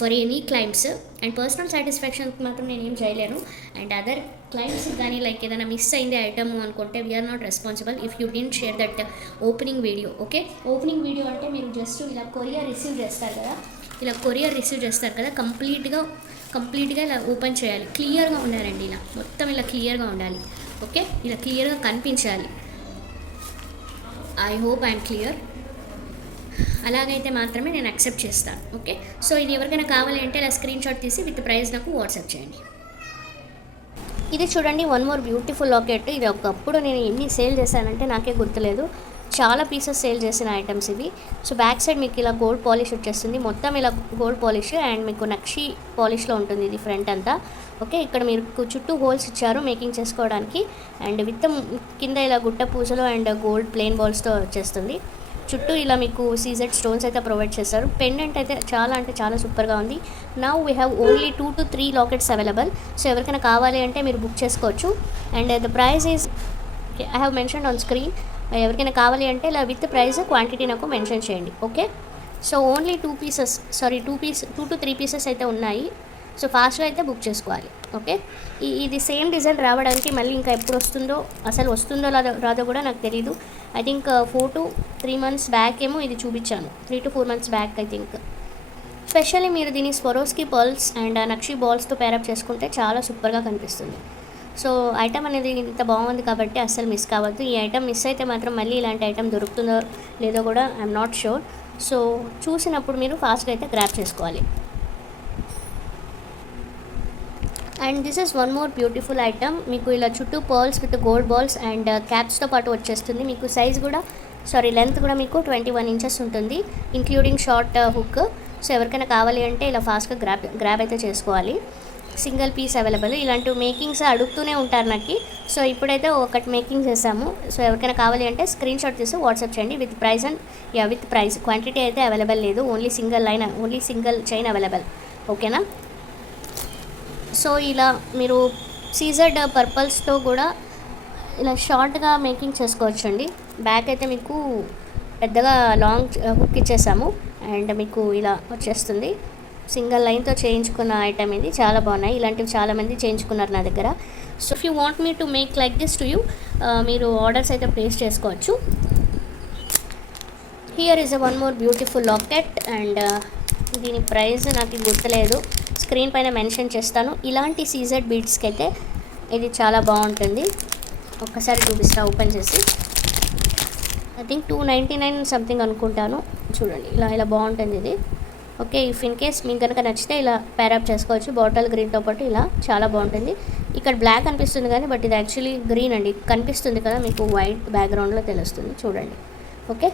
for any claims. And personal సాటిస్ఫాక్షన్కి మాత్రం నేను ఏం చేయలేను. అండ్ అదర్ క్లైంట్స్ కానీ లైక్ ఏదైనా మిస్ అయింది ఐటమ్ అనుకుంటే we're not responsible if you didn't share that opening video. Okay, opening video అంటే మీరు జస్ట్ ఇలా కొరియర్ రిసీవ్ చేస్తారు కదా, కంప్లీట్గా ఇలా ఓపెన్ చేయాలి. క్లియర్గా ఉండాలండి, ఇలా మొత్తం ఇలా క్లియర్గా ఉండాలి. ఓకే, ఇలా క్లియర్గా కనిపించాలి. I hope I'm clear. అలాగైతే మాత్రమే నేను యాక్సెప్ట్ చేస్తాను. ఓకే, సో ఇది ఎవరికైనా కావాలి అంటే ఇలా స్క్రీన్ షాట్ తీసి విత్ ప్రైస్ నాకు వాట్సాప్ చేయండి. ఇది చూడండి, 1 మోర్ బ్యూటిఫుల్ లాకెట్. ఇది ఒకప్పుడు నేను ఎన్ని సేల్ చేశానంటే నాకే గుర్తులేదు, చాలా పీసెస్ సేల్ చేసిన ఐటమ్స్ ఇవి. సో బ్యాక్ సైడ్ మీకు ఇలా గోల్డ్ పాలిష్ వచ్చేస్తుంది, మొత్తం ఇలా గోల్డ్ పాలిష్ అండ్ మీకు నక్షి పాలిష్లో ఉంటుంది ఇది ఫ్రంట్ అంతా. ఓకే, ఇక్కడ మీరు చుట్టూ హోల్స్ ఇచ్చారు మేకింగ్ చేసుకోవడానికి, అండ్ విత్ కింద ఇలా గుట్ట పూసలు అండ్ గోల్డ్ ప్లెయిన్ బాల్స్తో వచ్చేస్తుంది. చుట్టూ ఇలా మీకు సీజెడ్ స్టోన్స్ అయితే ప్రొవైడ్ చేస్తారు. పెండెంట్ అయితే చాలా సూపర్గా ఉంది. Now we have only 2 to 3 lockets available. So ఎవరికైనా కావాలి అంటే మీరు బుక్ చేసుకోవచ్చు. And the price is I have mention on screen. ఎవరికైనా కావాలి అంటే ఇలా విత్ ప్రైస్ క్వాంటిటీ నాకు మెన్షన్ చేయండి. Okay, so only 2 to 3 pieces అయితే ఉన్నాయి. సో ఫాస్ట్గా అయితే బుక్ చేసుకోవాలి. ఓకే, ఇది సేమ్ డిజైన్ రావడానికి మళ్ళీ ఇంకా ఎప్పుడు వస్తుందో, అసలు వస్తుందో రాదో కూడా నాకు తెలీదు. I think 4 to 3 months back ఏమో ఇది చూపించాను, 3 to 4 months back I think. Specially మీరు దీన్ని స్వరోస్కి పర్ల్స్ అండ్ నక్షి బాల్స్తో పేరప్ చేసుకుంటే చాలా సూపర్గా కనిపిస్తుంది. సో ఐటమ్ అనేది ఇంత బాగుంది కాబట్టి అస్సలు మిస్ కావద్దు. ఈ ఐటమ్ మిస్ అయితే మాత్రం మళ్ళీ ఇలాంటి ఐటమ్ దొరుకుతుందో లేదో కూడా ఐఎమ్ నాట్ షూర్. సో చూసినప్పుడు మీరు ఫాస్ట్గా అయితే గ్రాప్ చేసుకోవాలి. And this is 1 more beautiful item. మీకు ఇలా చుట్టూ pearls with gold balls and క్యాప్స్తో పాటు వచ్చేస్తుంది. మీకు సైజ్ కూడా లెంత్ కూడా మీకు 21 inches ఉంటుంది, ఇంక్లూడింగ్ షార్ట్ హుక్. సో ఎవరికైనా కావాలి అంటే ఇలా ఫాస్ట్గా గ్రాబ్ అయితే చేసుకోవాలి. Single piece available. ఇలాంటి మేకింగ్స్ అడుగుతూనే ఉంటారు నాకు. సో ఇప్పుడైతే ఒకటి మేకింగ్ చేసాము. సో ఎవరికైనా కావాలి అంటే స్క్రీన్ షాట్ తీసి వాట్సాప్ చేయండి with price and with price. Quantity అయితే అవైలబుల్ లేదు, ఓన్లీ సింగిల్ చైన్ అవైలబుల్. ఓకేనా? సో ఇలా మీరు సీజర్డ్ పర్పల్స్తో కూడా ఇలా షార్ట్గా మేకింగ్ చేసుకోవచ్చండి. బ్యాక్ అయితే మీకు పెద్దగా లాంగ్ హుక్ ఇచ్చేసాము అండ్ మీకు ఇలా వచ్చేస్తుంది. సింగిల్ లైన్తో చేయించుకున్న ఐటమ్ ఇది, చాలా బాగున్నాయి. ఇలాంటివి చాలామంది చేయించుకున్నారు నా దగ్గర. So if you want me to make like this to you, మీరు ఆర్డర్స్ అయితే ప్లేస్ చేసుకోవచ్చు. Here is 1 more beautiful locket and దీని ప్రైస్ నాకు గుర్తులేదు, స్క్రీన్ పైన మెన్షన్ చేస్తాను. ఇలాంటి సీజెడ్ బీడ్స్కి అయితే ఇది చాలా బాగుంటుంది. ఒక్కసారి చూపిస్తా ఓపెన్ చేసి. ఐ థింక్ 299 సంథింగ్ అనుకుంటాను. చూడండి ఇలా బాగుంటుంది ఇది. ఓకే, ఇఫ్ ఇన్ కేస్ మీకు కనుక నచ్చితే ఇలా ప్యారప్ చేసుకోవచ్చు. బాటిల్ గ్రీన్తో పాటు ఇలా చాలా బాగుంటుంది. ఇక్కడ బ్లాక్ అనిపిస్తుంది కానీ బట్ ఇది యాక్చువల్లీ గ్రీన్ అండి. కనిపిస్తుంది కదా మీకు, వైట్ బ్యాక్గ్రౌండ్లో తెలుస్తుంది చూడండి. ఓకే,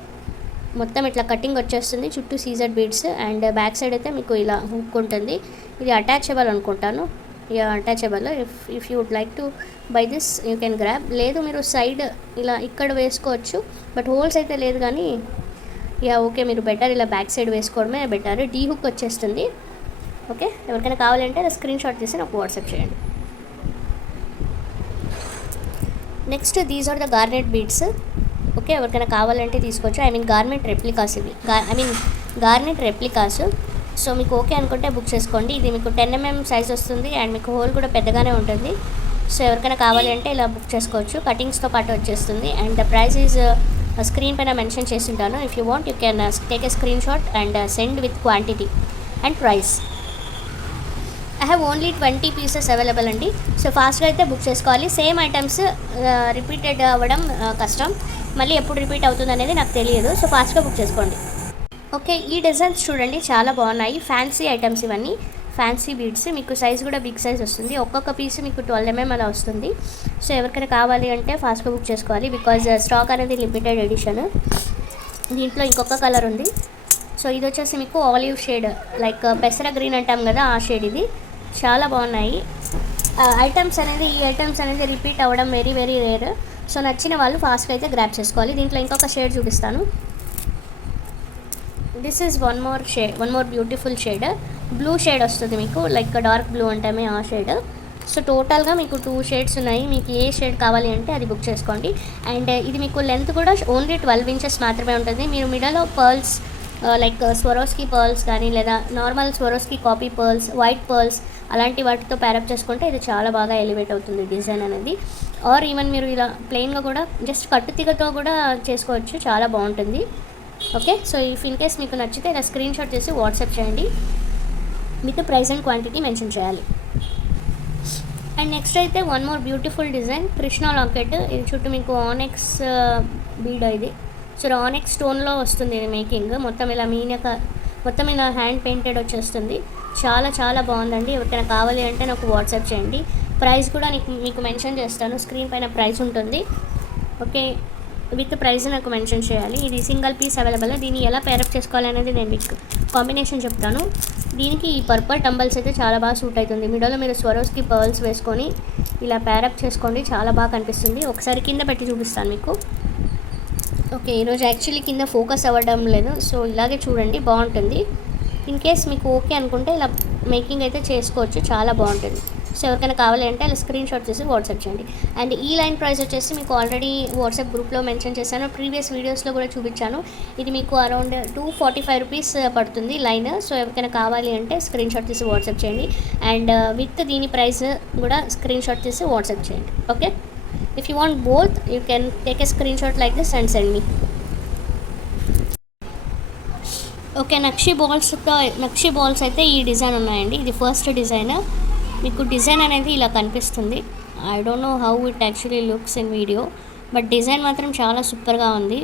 మొత్తం ఇట్లా కటింగ్ వచ్చేస్తుంది, చుట్టూ సీజర్ బీడ్స్ అండ్ బ్యాక్ సైడ్ అయితే మీకు ఇలా హుక్ ఉంటుంది. ఇది అటాచబుల్ అనుకుంటాను, yeah attachable. If you would like to buy this you can grab. లేదు మీరు సైడ్ ఇలా ఇక్కడ వేసుకోవచ్చు, బట్ హోల్స్ అయితే లేదు కానీ యా ఓకే, మీరు బెటర్ ఇలా బ్యాక్ సైడ్ వేసుకోవడమే బెటర్. డీ హుక్ వచ్చేస్తుంది. ఓకే, ఎవరికైనా కావాలంటే స్క్రీన్ షాట్ తీసి నాకు వాట్సాప్ చేయండి. Next these are the garnet beads. Okay, ఎవరికైనా కావాలంటే తీసుకోవచ్చు. గార్నెట్ రెప్లికాస్ ఇవి, గార్నెట్ రెప్లికాస్. సో మీకు ఓకే అనుకుంటే బుక్ చేసుకోండి. ఇది మీకు 10 mm సైజ్ వస్తుంది అండ్ మీకు హోల్ కూడా పెద్దగానే ఉంటుంది. సో ఎవరికైనా కావాలి అంటే ఇలా బుక్ చేసుకోవచ్చు. కటింగ్స్తో పాటు వచ్చేస్తుంది and the price is screen పైన మెన్షన్ చేసి ఉంటాను. If you want you can take a screen shot and send with quantity and price. I have only 20 pieces available అండి. సో ఫాస్ట్గా అయితే బుక్ చేసుకోవాలి. సేమ్ ఐటమ్స్ రిపీటెడ్ అవ్వడం కష్టం, మళ్ళీ ఎప్పుడు రిపీట్ అవుతుంది అనేది నాకు తెలియదు. సో ఫాస్ట్గా బుక్ చేసుకోండి. ఓకే, ఈ డిజైన్స్ చూడండి చాలా బాగున్నాయి. ఫ్యాన్సీ ఐటమ్స్ ఇవన్నీ, ఫ్యాన్సీ బీడ్స్. మీకు సైజ్ కూడా బిగ్ సైజ్ వస్తుంది. ఒక్కొక్క పీస్ మీకు 12 mm అలా వస్తుంది. సో ఎవరికైనా కావాలి అంటే ఫాస్ట్గా బుక్ చేసుకోవాలి, బికాజ్ స్టాక్ అనేది లిమిటెడ్ ఎడిషన్. దీంట్లో ఇంకొక కలర్ ఉంది. సో ఇది వచ్చేసి మీకు ఆలివ్ షేడ్, లైక్ పెసర గ్రీన్ అంటాం కదా, ఆ షేడ్. ఇది చాలా బాగున్నాయి ఈ ఐటమ్స్ అనేది రిపీట్ అవ్వడం వెరీ వెరీ రేర్. సో నచ్చిన వాళ్ళు ఫాస్ట్గా అయితే గ్రాప్ చేసుకోవాలి. దీంట్లో ఇంకొక షేడ్ చూపిస్తాను. This is one more beautiful shade. Blue shade వస్తుంది మీకు, లైక్ డార్క్ బ్లూ అంటామే ఆ షేడ్. సో టోటల్గా మీకు 2 షేడ్స్ ఉన్నాయి. మీకు ఏ షేడ్ కావాలి అంటే అది బుక్ చేసుకోండి. అండ్ ఇది మీకు లెంత్ కూడా ఓన్లీ 12 inches మాత్రమే ఉంటుంది. మీరు మిడల్లో పర్ల్స్ లైక్ స్వరోస్కి పర్ల్స్ కానీ లేదా normal Swarovski copy pearls, white pearls అలాంటి వాటితో ప్యారప్ చేసుకుంటే ఇది చాలా బాగా ఎలివేట్ అవుతుంది డిజైన్ అనేది. ఆర్ ఈవెన్ మీరు ఇలా ప్లెయిన్గా కూడా జస్ట్ కట్టుతీగతో కూడా చేసుకోవచ్చు, చాలా బాగుంటుంది. Okay, so if in case మీకు నచ్చితే ఇలా స్క్రీన్ షాట్ చేసి వాట్సాప్ చేయండి, with price and quantity mention చేయాలి. అండ్ నెక్స్ట్ అయితే one more beautiful design, Krishna locket. ఇది చుట్టూ మీకు ఆనెక్స్ బీడ్ ఇది. సో ఆనెక్స్ స్టోన్లో వస్తుంది ఇది మేకింగ్. మొత్తం ఇలా హ్యాండ్ పెయింటెడ్ వచ్చేస్తుంది. చాలా చాలా బాగుందండి. ఎవరికైనా కావాలి అంటే నాకు వాట్సాప్ చేయండి. ప్రైస్ కూడా మీకు మెన్షన్ చేస్తాను, స్క్రీన్ పైన ప్రైస్ ఉంటుంది. ఓకే, విత్ ప్రైస్ నాకు మెన్షన్ చేయాలి. ఇది సింగిల్ పీస్ అవైలబుల్. దీన్ని ఎలా పేరప్ చేసుకోవాలనేది నేను మీకు కాంబినేషన్ చెప్తాను. దీనికి ఈ పర్పుల్ టంబల్స్ అయితే చాలా బాగా సూట్ అవుతుంది. మిడిల్లో మీరు స్వరోస్కి పర్ల్స్ వేసుకొని ఇలా పేరప్ చేసుకోండి, చాలా బాగా కనిపిస్తుంది. ఒకసారి కింద పెట్టి చూపిస్తాను మీకు. ఓకే, ఈరోజు యాక్చువల్లీ కింద ఫోకస్ అవ్వడం లేదు, సో ఇలాగే చూడండి, బాగుంటుంది. ఇన్ కేస్ మీకు ఓకే అనుకుంటే ఇలా మేకింగ్ అయితే చేసుకోవచ్చు, చాలా బాగుంటుంది. సో ఎవరికైనా కావాలి అంటే అలా స్క్రీన్ షాట్ చేసి వాట్సాప్ చేయండి. అండ్ ఈ లైన్ ప్రైస్ వచ్చేసి మీకు ఆల్రెడీ వాట్సాప్ గ్రూప్లో మెన్షన్ చేశాను, ప్రీవియస్ వీడియోస్లో కూడా చూపించాను. ఇది మీకు అరౌండ్ 245 rupees పడుతుంది లైన్. సో ఎవరికైనా కావాలి అంటే స్క్రీన్ షాట్ తీసి వాట్సాప్ చేయండి. అండ్ విత్ దీని ప్రైస్ కూడా స్క్రీన్ షాట్ తీసి వాట్సాప్ చేయండి. Okay, if you want both you can take a screen shot like this and send me. Okay, nakshi balls అయితే ఈ డిజైన్ ఉన్నాయండి. ఇది ఫస్ట్ డిజైన్. మీకు డిజైన్ అనేది ఇలా కనిపిస్తుంది. I don't know how it actually looks in video, but design మాత్రం చాలా సూపర్గా ఉంది.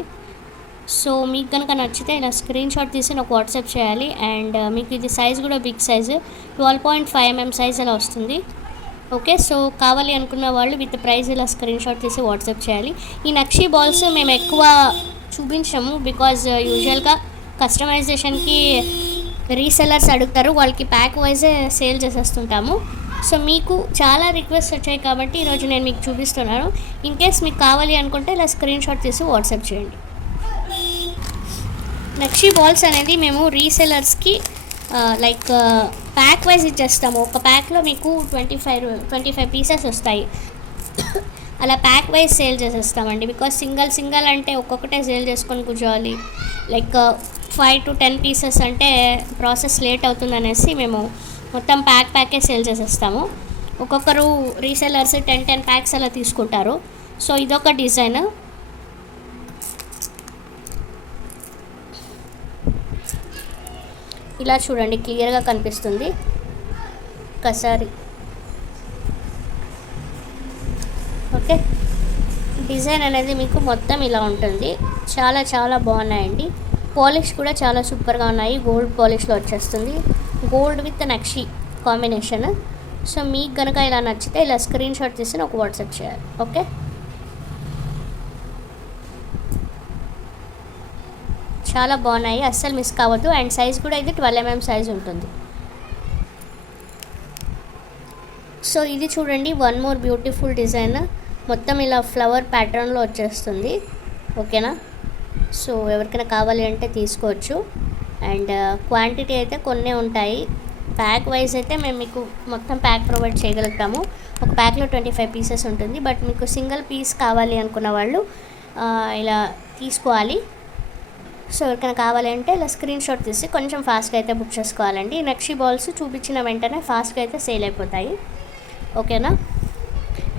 సో మీకు కనుక నచ్చితే ఇలా స్క్రీన్ షాట్ తీసి నాకు వాట్సాప్ చేయాలి. అండ్ మీకు ఇది సైజ్ కూడా బిగ్ సైజు, 12.5 mm సైజ్ అలా వస్తుంది. ఓకే, సో కావాలి అనుకున్న వాళ్ళు విత్ ప్రైస్ ఇలా స్క్రీన్ షాట్ తీసి వాట్సాప్ చేయాలి. ఈ నక్షి బాల్స్ మేము ఎక్కువ చూపించాము, బికాజ్ యూజువల్గా కస్టమైజేషన్కి రీసెల్లర్స్ అడుగుతారు, వాళ్ళకి ప్యాక్ వైజే సేల్ చేసేస్తుంటాము. సో మీకు చాలా రిక్వెస్ట్ వచ్చాయి కాబట్టి ఈరోజు నేను మీకు చూపిస్తున్నాను. ఇన్ కేస్ మీకు కావాలి అనుకుంటే ఇలా స్క్రీన్ షాట్ తీసి వాట్సాప్ చేయండి. నక్షి బాల్స్ అనేది మేము రీసెల్లర్స్కి లైక్ ప్యాక్ వైజ్ ఇచ్చేస్తాము. ఒక ప్యాక్లో మీకు 25 pieces వస్తాయి. అలా ప్యాక్ వైజ్ సేల్ చేసేస్తామండి. బికాజ్ సింగల్ అంటే ఒక్కొక్కటే సేల్ చేసుకొని కూర్చోవాలి. లైక్ 5 to 10 pieces అంటే ప్రాసెస్ లేట్ అవుతుందనేసి మేము మొత్తం ప్యాకే సేల్ చేసేస్తాము. ఒక్కొక్కరు రీసెల్లర్స్ 10 packs అలా తీసుకుంటారు. సో ఇదొక డిజైన్. ఇలా చూడండి, క్లియర్గా కనిపిస్తుంది ఒకసారి. ఓకే, డిజైన్ అనేది మీకు మొత్తం ఇలా ఉంటుంది. చాలా చాలా బాగున్నాయండి. పాలిష్ కూడా చాలా సూపర్గా ఉన్నాయి. గోల్డ్ పాలిష్లో వచ్చేస్తుంది, gold with nakshi combination. So మీకు కనుక ఇలా నచ్చితే ఇలా స్క్రీన్ షాట్ తీసి నాకు వాట్సాప్ చేయాలి. ఓకే, చాలా బాగున్నాయి, అస్సలు మిస్ కావద్దు. అండ్ సైజ్ కూడా ఇది 12 mm సైజ్ ఉంటుంది. సో ఇది చూడండి, వన్ మోర్ బ్యూటిఫుల్ డిజైన్. మొత్తం ఇలా ఫ్లవర్ ప్యాటర్న్లో వచ్చేస్తుంది. ఓకేనా, సో ఎవరికైనా కావాలి అంటే తీసుకోవచ్చు. అండ్ క్వాంటిటీ అయితే కొన్నే ఉంటాయి. ప్యాక్ వైజ్ అయితే మేము మీకు మొత్తం ప్యాక్ ప్రొవైడ్ చేయగలుగుతాము. ఒక ప్యాక్లో 25 పీసెస్ ఉంటుంది. బట్ మీకు సింగిల్ పీస్ కావాలి అనుకున్న వాళ్ళు ఇలా తీసుకోవాలి. సో ఎవరికైనా కావాలి అంటే ఇలా స్క్రీన్ షాట్ తీసి కొంచెం ఫాస్ట్గా అయితే బుక్ చేసుకోవాలండి. నక్షి బాల్స్ చూపించిన వెంటనే ఫాస్ట్గా అయితే సేల్ అయిపోతాయి. ఓకేనా,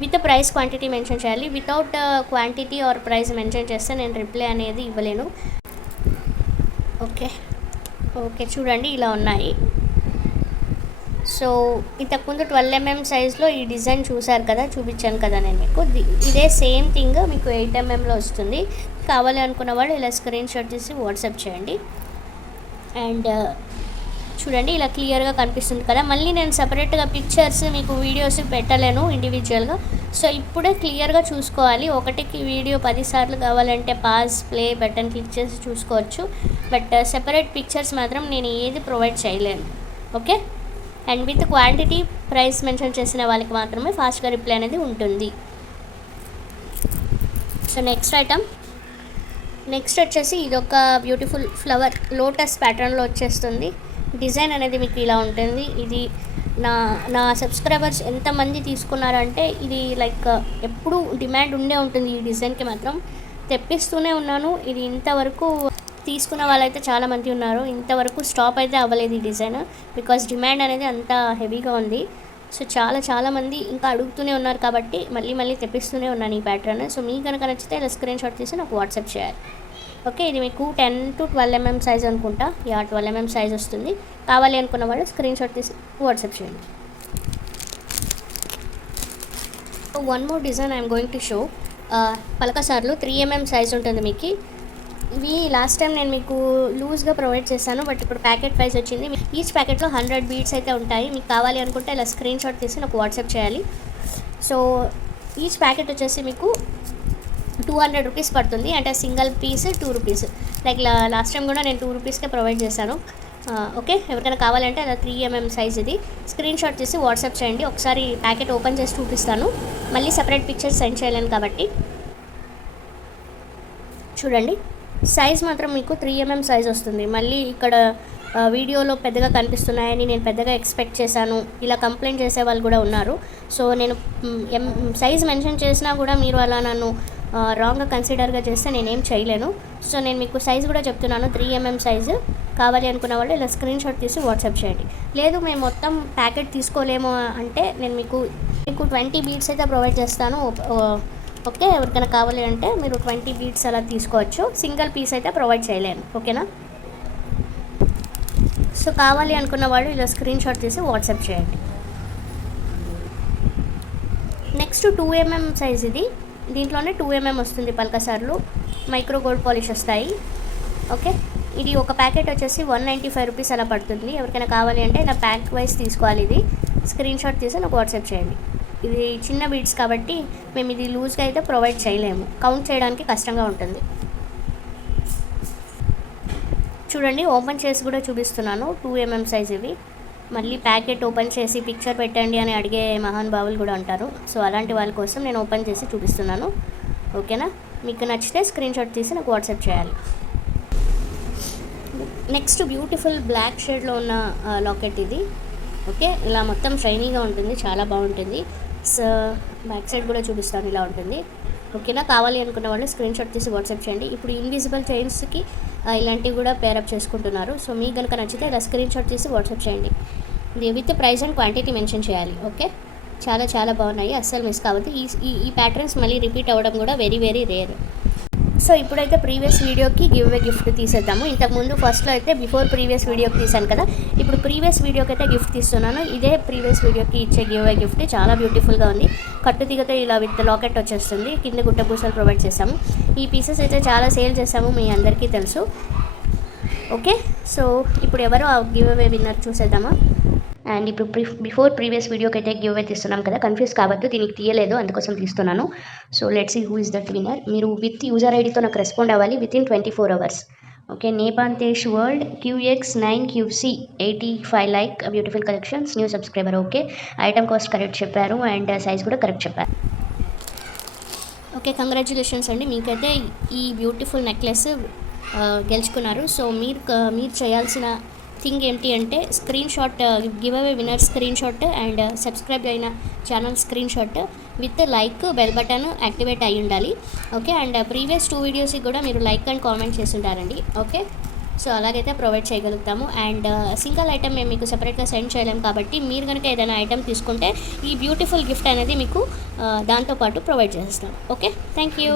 విత్ ప్రైస్ క్వాంటిటీ మెన్షన్ చేయాలి. Without quantity or price mention చేస్తే నేను రిప్లై అనేది ఇవ్వలేను. ఓకే చూడండి, ఇలా ఉన్నాయి. సో ఇంతకుముందు 12 mm సైజ్లో ఈ డిజైన్ చూశారు కదా, చూపించాను కదా నేను మీకు. ఇదే సేమ్ థింగ్ మీకు 8 mmలో వస్తుంది. కావాలి అనుకున్న వాళ్ళు ఇలా స్క్రీన్ షాట్ తీసి వాట్సాప్ చేయండి. అండ్ చూడండి, ఇలా క్లియర్గా కనిపిస్తుంది కదా. మళ్ళీ నేను సపరేట్గా పిక్చర్స్ మీకు వీడియోస్ పెట్టలేను ఇండివిజువల్గా. సో ఇప్పుడే క్లియర్గా చూసుకోవాలి. ఒకటికి వీడియో 10 సార్లు కావాలంటే పాజ్ ప్లే బటన్ క్లిక్ చేసి చూసుకోవచ్చు. బట్ సెపరేట్ పిక్చర్స్ మాత్రం నేను ఏది ప్రొవైడ్ చేయలేను. Okay, and with quantity price mention చేసిన వాళ్ళకి మాత్రమే ఫాస్ట్గా రిప్లై అనేది ఉంటుంది. సో నెక్స్ట్ వచ్చేసి ఇదొక బ్యూటిఫుల్ ఫ్లవర్ లోటస్ ప్యాటర్న్లో వచ్చేస్తుంది. డిజైన్ అనేది మీకు ఇలా ఉంటుంది. ఇది నా సబ్స్క్రైబర్స్ ఎంతమంది తీసుకున్నారంటే ఇది లైక్ ఎప్పుడు డిమాండ్ ఉండే ఉంటుంది. ఈ డిజైన్కి మాత్రం తెప్పిస్తూనే ఉన్నాను. ఇది ఇంతవరకు తీసుకున్న వాళ్ళైతే చాలామంది ఉన్నారు. ఇంతవరకు స్టాప్ అయితే అవ్వలేదు ఈ డిజైన్, బికాస్ డిమాండ్ అనేది అంత హెవీగా ఉంది. సో చాలామంది ఇంకా అడుగుతూనే ఉన్నారు కాబట్టి మళ్ళీ తెప్పిస్తూనే ఉన్నాను ఈ ప్యాటర్న్. సో మీకు కనుక నచ్చితే ఇలా స్క్రీన్ షాట్ తీసి నాకు వాట్సాప్ చేయాలి. ఓకే, ఇది మీకు 10 to 12 mm సైజ్ అనుకుంటా. 12 mm సైజ్ వస్తుంది. కావాలి అనుకున్న వాళ్ళు స్క్రీన్ షాట్ తీసి వాట్సాప్ చేయండి. One more design I'm going to show. పలకసార్లు 3 mm సైజ్ ఉంటుంది మీకు. ఇవి లాస్ట్ టైం నేను మీకు లూజ్గా ప్రొవైడ్ చేశాను, బట్ ఇప్పుడు ప్యాకెట్ ప్రైస్ వచ్చింది. ఈచ్ ప్యాకెట్లో 100 బీడ్స్ అయితే ఉంటాయి. మీకు కావాలి అనుకుంటే ఇలా స్క్రీన్ షాట్ తీసి నాకు వాట్సాప్ చేయాలి. సో ఈచ్ ప్యాకెట్ వచ్చేసి మీకు 200 రూపీస్ పడుతుంది. అంటే single piece 2 rupees. Like last time కూడా నేను 2 రూపీస్కే ప్రొవైడ్ చేశాను. ఓకే, ఎవరికైనా కావాలంటే అలా 3 mm సైజ్ ఇది స్క్రీన్ షాట్ చేసి వాట్సాప్ చేయండి. ఒకసారి ప్యాకెట్ ఓపెన్ చేసి చూపిస్తాను. మళ్ళీ సపరేట్ పిక్చర్స్ సెండ్ చేయలేను కాబట్టి. చూడండి, సైజ్ మాత్రం మీకు 3 mm సైజ్ వస్తుంది. మళ్ళీ ఇక్కడ వీడియోలో పెద్దగా కనిపిస్తున్నాయని నేను పెద్దగా ఎక్స్పెక్ట్ చేశాను, ఇలా కంప్లైంట్ చేసే వాళ్ళు కూడా ఉన్నారు. సో నేను సైజ్ మెన్షన్ చేసినా కూడా మీరు అలా నన్ను రాంగ్గా కన్సిడర్గా చేస్తే నేనేం చేయలేను. సో నేను మీకు సైజ్ కూడా చెప్తున్నాను, 3 mm సైజు. కావాలి అనుకున్న వాళ్ళు ఇలా స్క్రీన్ షాట్ తీసి వాట్సాప్ చేయండి. లేదు మేము మొత్తం ప్యాకెట్ తీసుకోలేము అంటే నేను మీకు 20 బీడ్స్ అయితే ప్రొవైడ్ చేస్తాను. ఓకే, ఎవరికైనా కావాలి అంటే మీరు 20 బీడ్స్ అలా తీసుకోవచ్చు. సింగిల్ పీస్ అయితే ప్రొవైడ్ చేయలేను. ఓకేనా, సో కావాలి అనుకున్న వాళ్ళు ఇలా స్క్రీన్ షాట్ తీసి వాట్సాప్ చేయండి. నెక్స్ట్ 2 mm సైజ్ ఇది. దీంట్లోనే 2 mm వస్తుంది. పలకసార్లు మైక్రో గోల్డ్ పాలిష్ వస్తాయి. ఓకే, ఇది ఒక ప్యాకెట్ వచ్చేసి 195 రూపీస్ అలా పడుతుంది. ఎవరికైనా కావాలి అంటే ఇలా ప్యాక్ వైజ్ తీసుకోవాలి. ఇది స్క్రీన్ షాట్ తీసి నాకు వాట్సాప్ చేయండి. ఇది చిన్న బీడ్స్ కాబట్టి మేము ఇది లూజ్గా అయితే ప్రొవైడ్ చేయలేము, కౌంట్ చేయడానికి కష్టంగా ఉంటుంది. చూడండి, ఓపెన్ చేసి కూడా చూపిస్తున్నాను. 2 mm సైజ్ ఇవి. మళ్ళీ ప్యాకెట్ ఓపెన్ చేసి పిక్చర్ పెట్టండి అని అడిగే మహానుభావులు కూడా ఉంటారు. సో అలాంటి వాళ్ళ కోసం నేను ఓపెన్ చేసి చూపిస్తున్నాను. ఓకేనా, మీకు నచ్చితే స్క్రీన్ షాట్ తీసి నాకు వాట్సాప్ చేయాలి. నెక్స్ట్ బ్యూటిఫుల్ బ్లాక్ షేడ్లో ఉన్న లాకెట్ ఇది. ఓకే, ఇలా మొత్తం షైనీగా ఉంటుంది, చాలా బాగుంటుంది. సో బ్యాక్ సైడ్ కూడా చూపిస్తాను, ఇలా ఉంటుంది. ఓకేనా, కావాలి అనుకున్న వాళ్ళు స్క్రీన్ షాట్ తీసి వాట్సాప్ చేయండి. ఇప్పుడు ఇన్విజిబుల్ చైన్స్కి ఇలాంటివి కూడా పేరప్ చేసుకుంటున్నారు. సో మీకు కనుక నచ్చితే ఇలా స్క్రీన్ షాట్ తీసి వాట్సాప్ చేయండి. With price and quantity mention చేయాలి. ఓకే, చాలా బాగున్నాయి, అస్సలు మిస్ కావద్దు. ఈ ప్యాటర్న్స్ మళ్ళీ రిపీట్ అవ్వడం కూడా వెరీ రేర్. సో ఇప్పుడైతే ప్రీవియస్ వీడియోకి గిఫ్ట్ తీసేద్దాము. ఇంతకుముందు ఫస్ట్లో అయితే బిఫోర్ ప్రీవియస్ వీడియోకి తీసాను కదా, ఇప్పుడు ప్రీవియస్ వీడియోకి అయితే గిఫ్ట్ తీస్తున్నాను. ఇదే ప్రీవియస్ వీడియోకి ఇచ్చే గిఫ్ట్ చాలా బ్యూటిఫుల్గా ఉంది. కట్టుతీగతో ఇలా విత్ లాకెట్ వచ్చేస్తుంది. కింద గుట్టపూసలు ప్రొవైడ్ చేసాము. ఈ పీసెస్ అయితే చాలా సేల్ చేసాము, మీ అందరికీ తెలుసు. ఓకే, సో ఇప్పుడు ఎవరో ఆ గివ్ అవే విన్నర్ చూసేద్దామా. అండ్ ఇప్పుడు బిఫోర్ ప్రీవియస్ వీడియోకి అయితే గివ్ అవే తీస్తున్నాం కదా, కన్ఫ్యూజ్ కావద్దు, దీనికి తీయలేదు అందుకోసం తీస్తున్నాను. So let's see who is that winner. మీరు విత్ యూజర్ ఐడితో నాకు రెస్పాండ్ అవ్వాలి విత్ ఇన్ 24 hours. ఓకే, నేపాంతేష్ world QX9QC 85 like beautiful collections new subscriber. Okay, item cost correct చెప్పారు అండ్ సైజ్ కూడా కరెక్ట్ చెప్పారు. ఓకే, కంగ్రాచ్యులేషన్స్ అండి, మీకైతే ఈ బ్యూటిఫుల్ నెక్లెస్ గెలుచుకున్నారు. సో మీరు చేయాల్సిన థింగ్ ఏంటి అంటే screen shot, giveaway winner screen shot and subscribe అయిన channel screen shot with like, bell button activate అయ్యి ఉండాలి. ఓకే, అండ్ ప్రీవియస్ 2 వీడియోస్కి కూడా మీరు లైక్ అండ్ కామెంట్ చేసి ఉంటారండి. ఓకే, సో అలాగైతే ప్రొవైడ్ చేయగలుగుతాము. అండ్ సింగిల్ ఐటమ్ మేము మీకు సెపరేట్గా సెండ్ చేయలేము కాబట్టి మీరు కనుక ఏదైనా ఐటమ్ తీసుకుంటే ఈ బ్యూటిఫుల్ గిఫ్ట్ అనేది మీకు దాంతోపాటు ప్రొవైడ్ చేస్తాం. Okay, thank you.